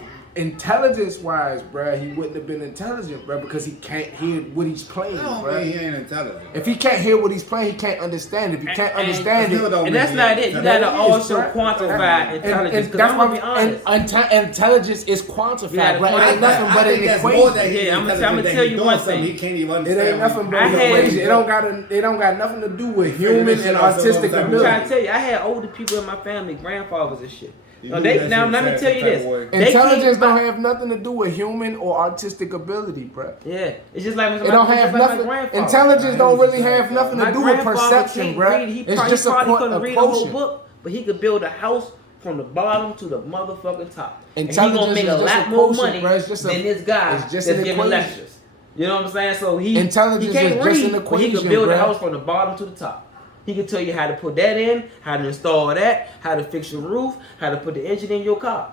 intelligence-wise, bro, he wouldn't have been intelligent, bro, because he can't hear what he's playing, I don't bro. mean he ain't intelligent. If he can't hear what he's playing, he can't understand it. If he can't And- understand still it, don't and that's mean not he it. You ain't gotta intelligent. also It is, bro. quantify intelligence. and Because that's I'm why gonna be honest. intelligence is Yeah, quantified, bro. It I ain't nothing but an that's more equation. that he's Yeah, I'ma intelligent than tell he you doing one something thing. He can't even It understand. ain't nothing but I an had- equation. It don't got nothing to do with human this shit and out some artistic other time. I'm trying ability. to tell you, I had older people in my family, grandfathers and shit. You Now, do they, that now shit let me fast tell you some type this. of way. They Intelligence can't don't buy- have nothing to do with human or artistic ability, bro. Yeah, it's just like It don't have nothing. Intelligence don't really have nothing to do with perception, bro. It's just a probably couldn't read a whole quotient. book, but he could build a house from the bottom to the motherfucking top. And he Intelligence gonna make is a just lot a more quotient, money bro. It's just than this guy it's that's just an giving equation. lectures. You know what I'm saying? So Intelligence he can't is just read, an but he equation, could build a bro. house from the bottom to the top. He can tell you how to put that in, how to install that, how to fix your roof, how to put the engine in your car.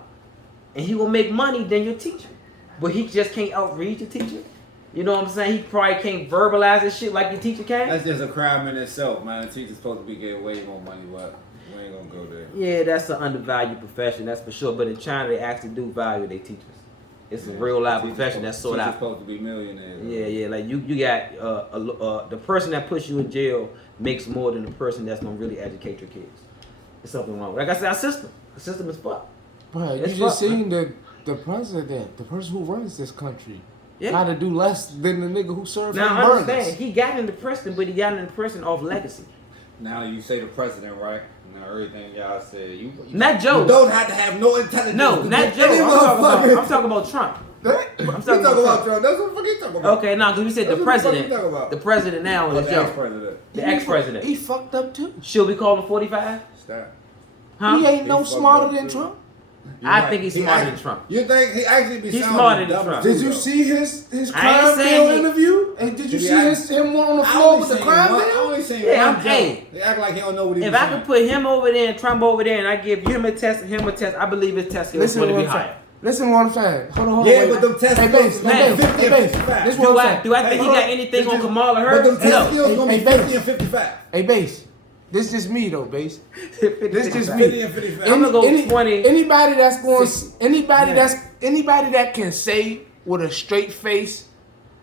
And he will make money than your teacher. But he just can't outread your teacher. You know what I'm saying? He probably can't verbalize this shit like your teacher can. That's just a crime in itself, man. The teacher's supposed to be getting way more money, but we ain't gonna go there. Yeah, that's an undervalued profession, that's for sure. But in China, they actually do value their teachers. It's a real live profession that's sought out. Supposed to be millionaires. Yeah. Like you got the person that puts you in jail makes more than the person that's gonna really educate your kids. There's something wrong. Like I said, our system is fucked. Bro, you just seen the president, the person who runs this country. Yeah. Got to do less than the nigga who served Now him I murders. understand he got into prison, but he got into prison off legacy. Now you say the president, right? Now everything y'all said, you Not Joe. You don't have to have no intelligence. No, not Joe. I'm talking about Trump. I'm talking about Trump. That's what the fuck you talking about. Okay, now because you said the president. The president now is Joe. The ex-president. He fucked up too. Should we call him 45? Stop. Huh? He ain't no smarter than Trump. I think he's smarter than Trump. You think he actually be He's smarter than dumb Trump. Did you see his I ain't crime saying bill he- interview? And did you see him on the I floor only with the seen crime one- bill? I only seen Yeah, one I'm- joke. hey. They act like he don't know what he If was I saying. could put him over there and Trump over there, and I give him a test, I believe his test skills is going to be higher. Listen what I'm saying. Hold on. Yeah, wait. but them test Hey, skills Base, is man, like 50 and Base. 55. This what I'm saying. Do I think he Hold got on. anything This on is- Kamala But Harris? them test No. skills gonna be Hey, 50 Base. and 55. Hey, Base. This just me though, Base. This just me. 50 and 55. I'm gonna go 20. Anybody that's going, 60. anybody that can say with a straight face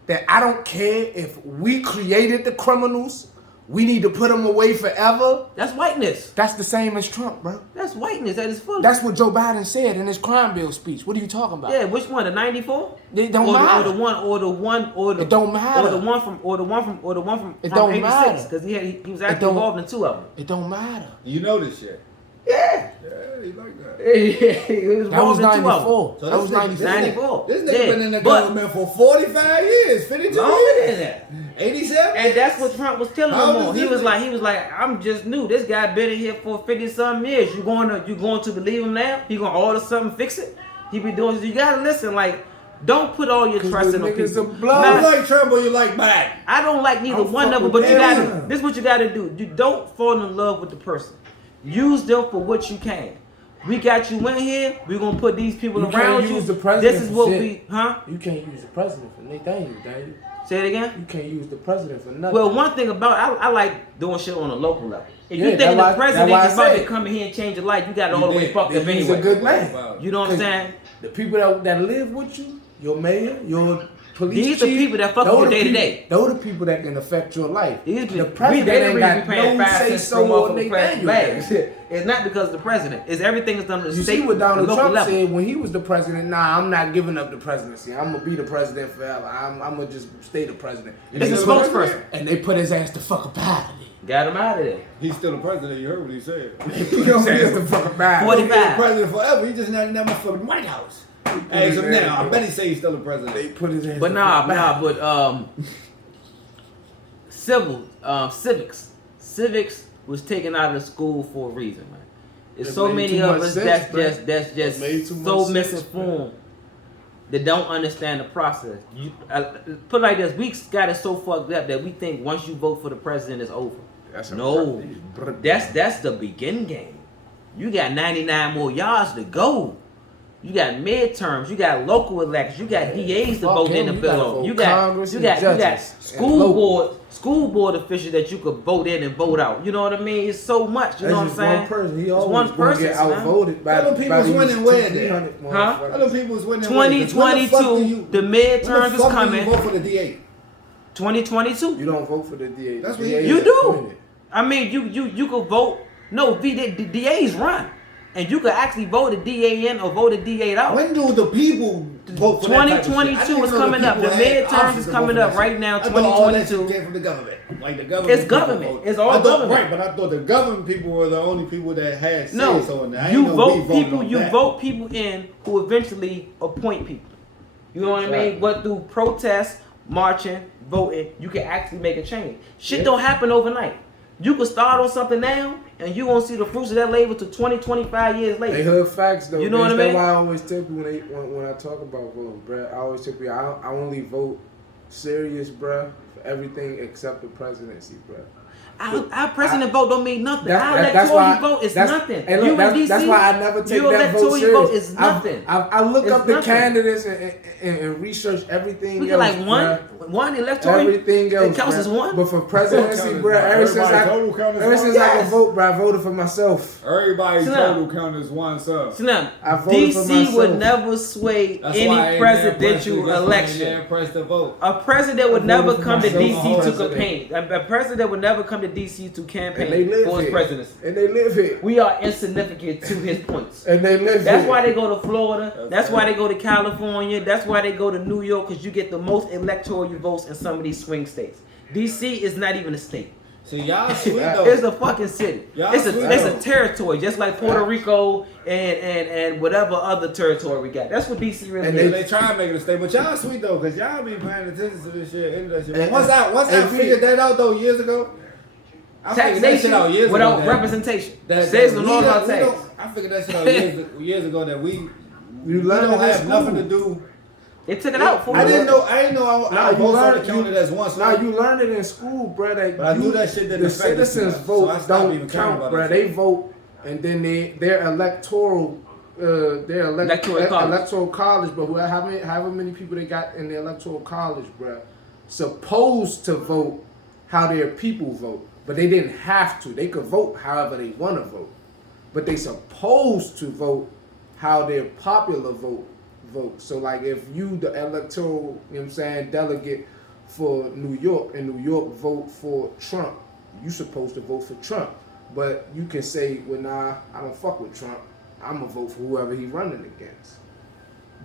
that I don't care if we created the criminals, we need to put them away forever. That's whiteness. That's the same as Trump, bro. That's whiteness. That is full. That's what Joe Biden said in his crime bill speech. What are you talking about? Yeah, which one? The 94? It don't Or matter. the one. It don't matter. Or the one from It don't 86, matter. because he was It actually don't- involved in two of them. It don't matter. You know this shit. Yeah. Yeah, you like that. He was That was involved in two of them. 94. So That was this nigga- 94. 94. This nigga been in the but government for 45 years, 52 longer years. than that. 87? And that's what Trump was telling How them old on. is He this was nigga? I'm just new. This guy been in here for 50-something years. You going to believe him now? He gonna order something, fix it? He be doing. You gotta listen. Like, don't put all your 'Cause trust the in the niggas people. are blood. Nah, You like Trump or you like Biden? I don't like neither I'm one of them, fucking but you with gotta. them. This is what you gotta do. You don't fall in love with the person. Use them for what you can. We got you in here. We gonna put these people You can't around you. use the president This is for what shit. we, huh? You can't use the president for anything, Daniel. Say it again. You can't use the president for nothing. Well, one thing about I like doing shit on a local level. If Yeah, you think the that's president why I is about to said. come in here and change your life, you got it all You the way did. fucked up He's anyway. a good man. You know what I'm saying? The people that live with you, your mayor, your police These the chief, people that fuck those with the day to people- day. Those the people that can affect your life. These The people, president they the ain't reason got we paying no 5 say cents so per month on for they plastic Daniel. bags. It's not because of the president. It's everything is done to the You state, see what Donald the local Trump level. said when he was the president? Nah, I'm not giving up the presidency. I'm gonna be the president forever. I'm gonna just stay the president. It's they a put- spokesperson. And they put his ass the fuck up out of Got him out of there. He's still the president. You heard what he said. there. Put his ass the fuck up out of 40 He's the president forever. He just not in that motherfucking White House. Hey, so now I bet he say he's still the president. They put his ass But the fuck back. Civics was taken out of the school for a reason, man. There's It so made many too of much us sense, bro. that's It made too so much sense, misinformed that don't understand the process. Put it like this: we got it so fucked up that we think once you vote for the president, it's over. No, that's the begin game. You got 99 more yards to go. You got midterms, you got local elections, you got DAs to Fuck vote him, in the you gotta bill. vote You got Congress and judges and school local. board officials that you could vote in and vote out. You know what I mean? It's so much. You know what I'm That's just saying? one person. He It's always one gonna person, get man. outvoted by Tell them by people's these winning where 200 Huh? Other motherfuckers. people's winning. 2022, the midterms is You coming. vote for the DA. 2022. You don't vote for the DA. That's The what DA you is do. appointed. I mean, you could vote. No, the DAs run, and you could actually vote a DA in or vote a DA out. When do the people vote for that type of shit? I 2022 didn't is know coming up. The people had midterms options is to coming vote for up that right shit. now. I thought all that shit 2022. came from the government. Like the government. It's government. people vote. It's all I thought, government. Right, but I thought the government people were the only people that had say No, so in that. I you ain't know we vote voted people. on You that. vote people in who eventually appoint people. You know what I mean? But through protest, marching, voting, you can actually make a change. Shit don't happen overnight. You can start on something now, and you won't see the fruits of that labor till 20, 25 years later. They hood facts though. You know what I That's mean? why I always tell people when I talk about voting, bruh. I always tell people I only vote serious, bruh. everything except the presidency, bro. Our president vote don't mean nothing. Our That's electoral why, vote is that's, nothing. And look, that's why I never take your that vote electoral serious. vote is nothing. I look It's up the nothing. candidates and research everything We else. get like one electoral. Everything else. It counts as one. But for presidency, bro, ever since I could vote, bro, I voted for myself. Everybody total count as one sub. So now, I voted for DC myself. would never sway any presidential election. Press the vote. A president would never come to DC to myself. campaign. A president would never come to DC to campaign And they live for his here. presidency. And they live here. We are insignificant to his points. And they live That's here. why they go to Florida. That's why they go to California. That's why they go to New York, because you get the most electoral votes in some of these swing states. DC is not even a state. See, y'all sweet though. It's a fucking city. Y'all It's sweet a though. territory, just like Puerto Rico and whatever other territory we got. That's what DC really And is. They try to make it a state, but y'all sweet though, cause y'all be paying attention to this shit, into that shit. But And- once I and figured that out though years ago, I figured that shit out years without ago. representation. That Says the we law don't- about we tax. don't- I figured that shit out years ago that we You learn don't it in have school. nothing to do. They took it out for I us. didn't know. I Nah, you vote learn for counted as one. So Now you learn it in school, bro. That But I knew that shit didn't the affect us citizens much, vote so I stopped even don't caring count, about bro. that They shit. vote, and then their electoral electoral college, but however many people they got in the electoral college, bro, supposed to vote how their people vote, but they didn't have to. They could vote however they want to vote, but they supposed to vote how their popular vote. So like if you the electoral, you know what I'm saying, delegate for New York and New York vote for Trump, you supposed to vote for Trump. But you can say, well nah, I don't fuck with Trump. I'm gonna vote for whoever he's running against.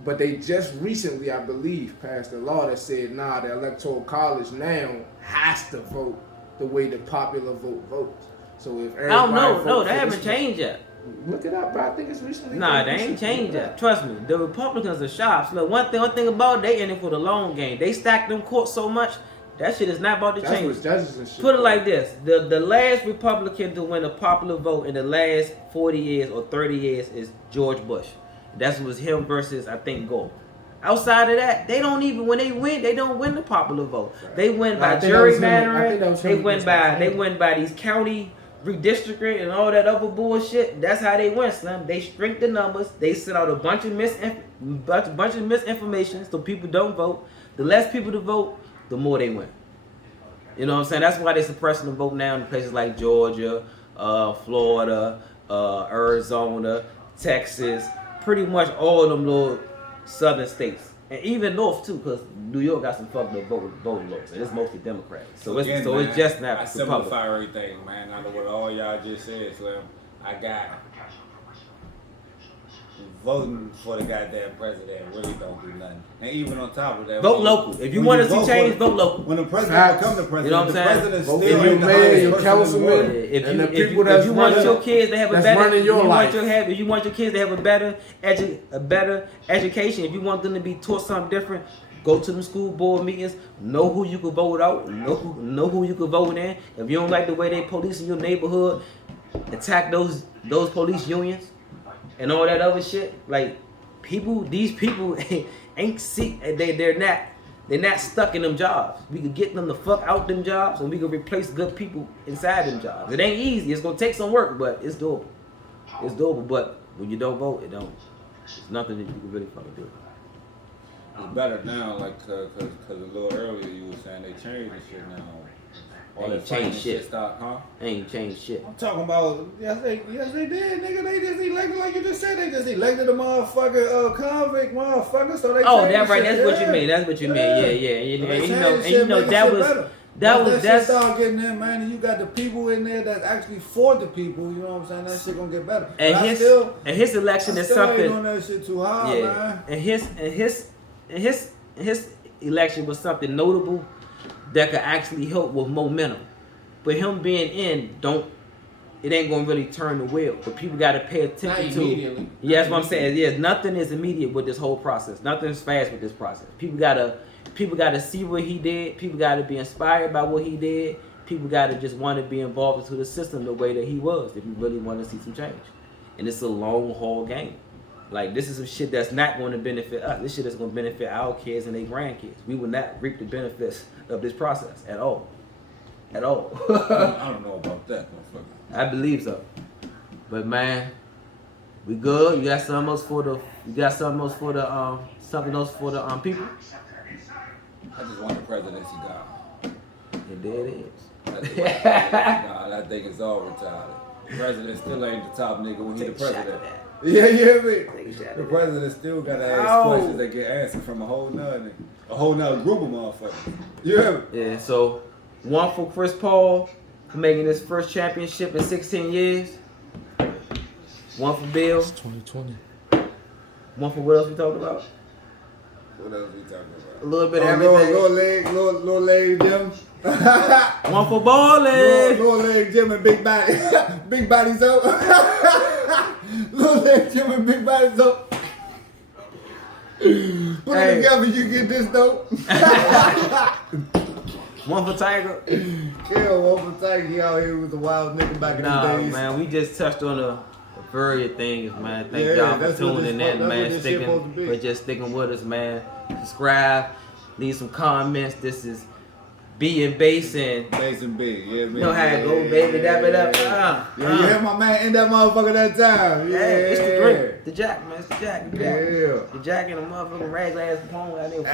But they just recently, I believe, passed a law that said, nah, the electoral college now has to vote the way the popular vote votes. So if everybody I don't know. vote No, for they haven't this- changed yet. Look it up, bro. I think it's recently. Nah, they ain't changed yet. Trust me. The Republicans are sharps. Look, one thing about it, they in it for the long game. They stack them courts so much, that shit is not about to That's change. what judges and shit. Put it like this: the last Republican to win a popular vote in the last 40 years or 30 years is George Bush. That was him versus I think Gore. Outside of that, they don't even when they win, they don't win the popular vote. They win I by think that was him. I think gerrymandering. that was They him win against by McCain. these county redistricting and all that other bullshit. That's how they win, Slim. They shrink the numbers. They send out a bunch of misinformation so people don't vote. The less people to vote, the more they win. You know what I'm saying? That's why they're suppressing the vote now in places like Georgia, Florida, Arizona, Texas, pretty much all of them little southern states. And even north too, because New York got some fucked up voting laws, and it's mostly Democratic. So it's Again, so man, it's just I not Republican. simplify everything, man. Out of what all y'all just said, Slim, I got voting for the goddamn president really don't do nothing. And even on top of that, Vote local. If you want to see change, vote local. When the president Facts. become the president, You know what I'm the saying? president Vote still for your ain't the mayor, highest your person in the councilman. world. And the people that's if you want running- your kids to have a that's better, running your life. if you want your kids to have a better education, if you want them to be taught something different, go to them school board meetings. Know who you could vote out. Know who you could vote in. If you don't like the way they police in your neighborhood, attack those police unions and all that other shit. Like these people ain't sick. They're not stuck in them jobs. We could get them the fuck out them jobs, and we could replace good people inside them jobs. It ain't easy. It's gonna take some work, but it's doable. It's doable. But when you don't vote, it don't. It's nothing that you can really fucking do. It's better now, like, cause a little earlier you were saying they changed the shit now. All They that ain't fighting changed shit. stopped, huh? They ain't changed shit. I'm talking about, yes they did, nigga. They just elected, like you just said, they just elected a motherfucker, convict motherfucker, so they Oh, changed that the right. shit. That's what you mean. That's what you mean. Yeah. So And they you changed know, the and shit, you know making that shit was better. that Once was shit that's start getting in, man, and you got the people in there that's actually for the people, you know what I'm saying? That shit gonna get better. and But his election I is still ain't something. doing that shit too hard, man. And his election was something notable that could actually help with momentum. But him being in, it ain't gonna really turn the wheel. But people gotta pay attention Not to. immediately. Yeah, that's what I'm saying. Yeah, nothing is immediate with this whole process. Nothing's fast with this process. People gotta see what he did. People gotta be inspired by what he did. People gotta just want to be involved into the system the way that he was if you really want to see some change. And it's a long haul game. Like, this is some shit that's not going to benefit us. This shit is going to benefit our kids and their grandkids. We will not reap the benefits of this process at all. At all. I don't know about that, motherfucker. I believe so. But man, we good. You got something else for the people? I just want the presidency gone. And there it is. I think it's all retarded. The president still ain't the top nigga when he the president. Yeah, You hear me? The president still gotta ask questions that get answered from a whole nother group of motherfuckers. You hear me? Yeah, so one for Chris Paul for making his first championship in 16 years. One for Bill. It's 2020. One for what else we talked about? What else we talking about? A little bit of everything. Little leg Jim. One for balling. Little leg Jim and big body. Big bodies up. Little leg Jim and big bodies up. Put it together, you get this though. One for Tiger. Kill one for Tiger. He out here with the wild nigga back in the days. Man, we just touched on the various things, man. Thank y'all for tuning in, man. Sticking with us, man. Subscribe, leave some comments. This is B&Base and Base and B, yeah, man. You know how it go, baby. Dap it up. You heard my man in that motherfucker that time. Yeah, it's the drink. The Jack, man. It's the Jack. Yeah. The Jack and the motherfucking rags ass Capone out there.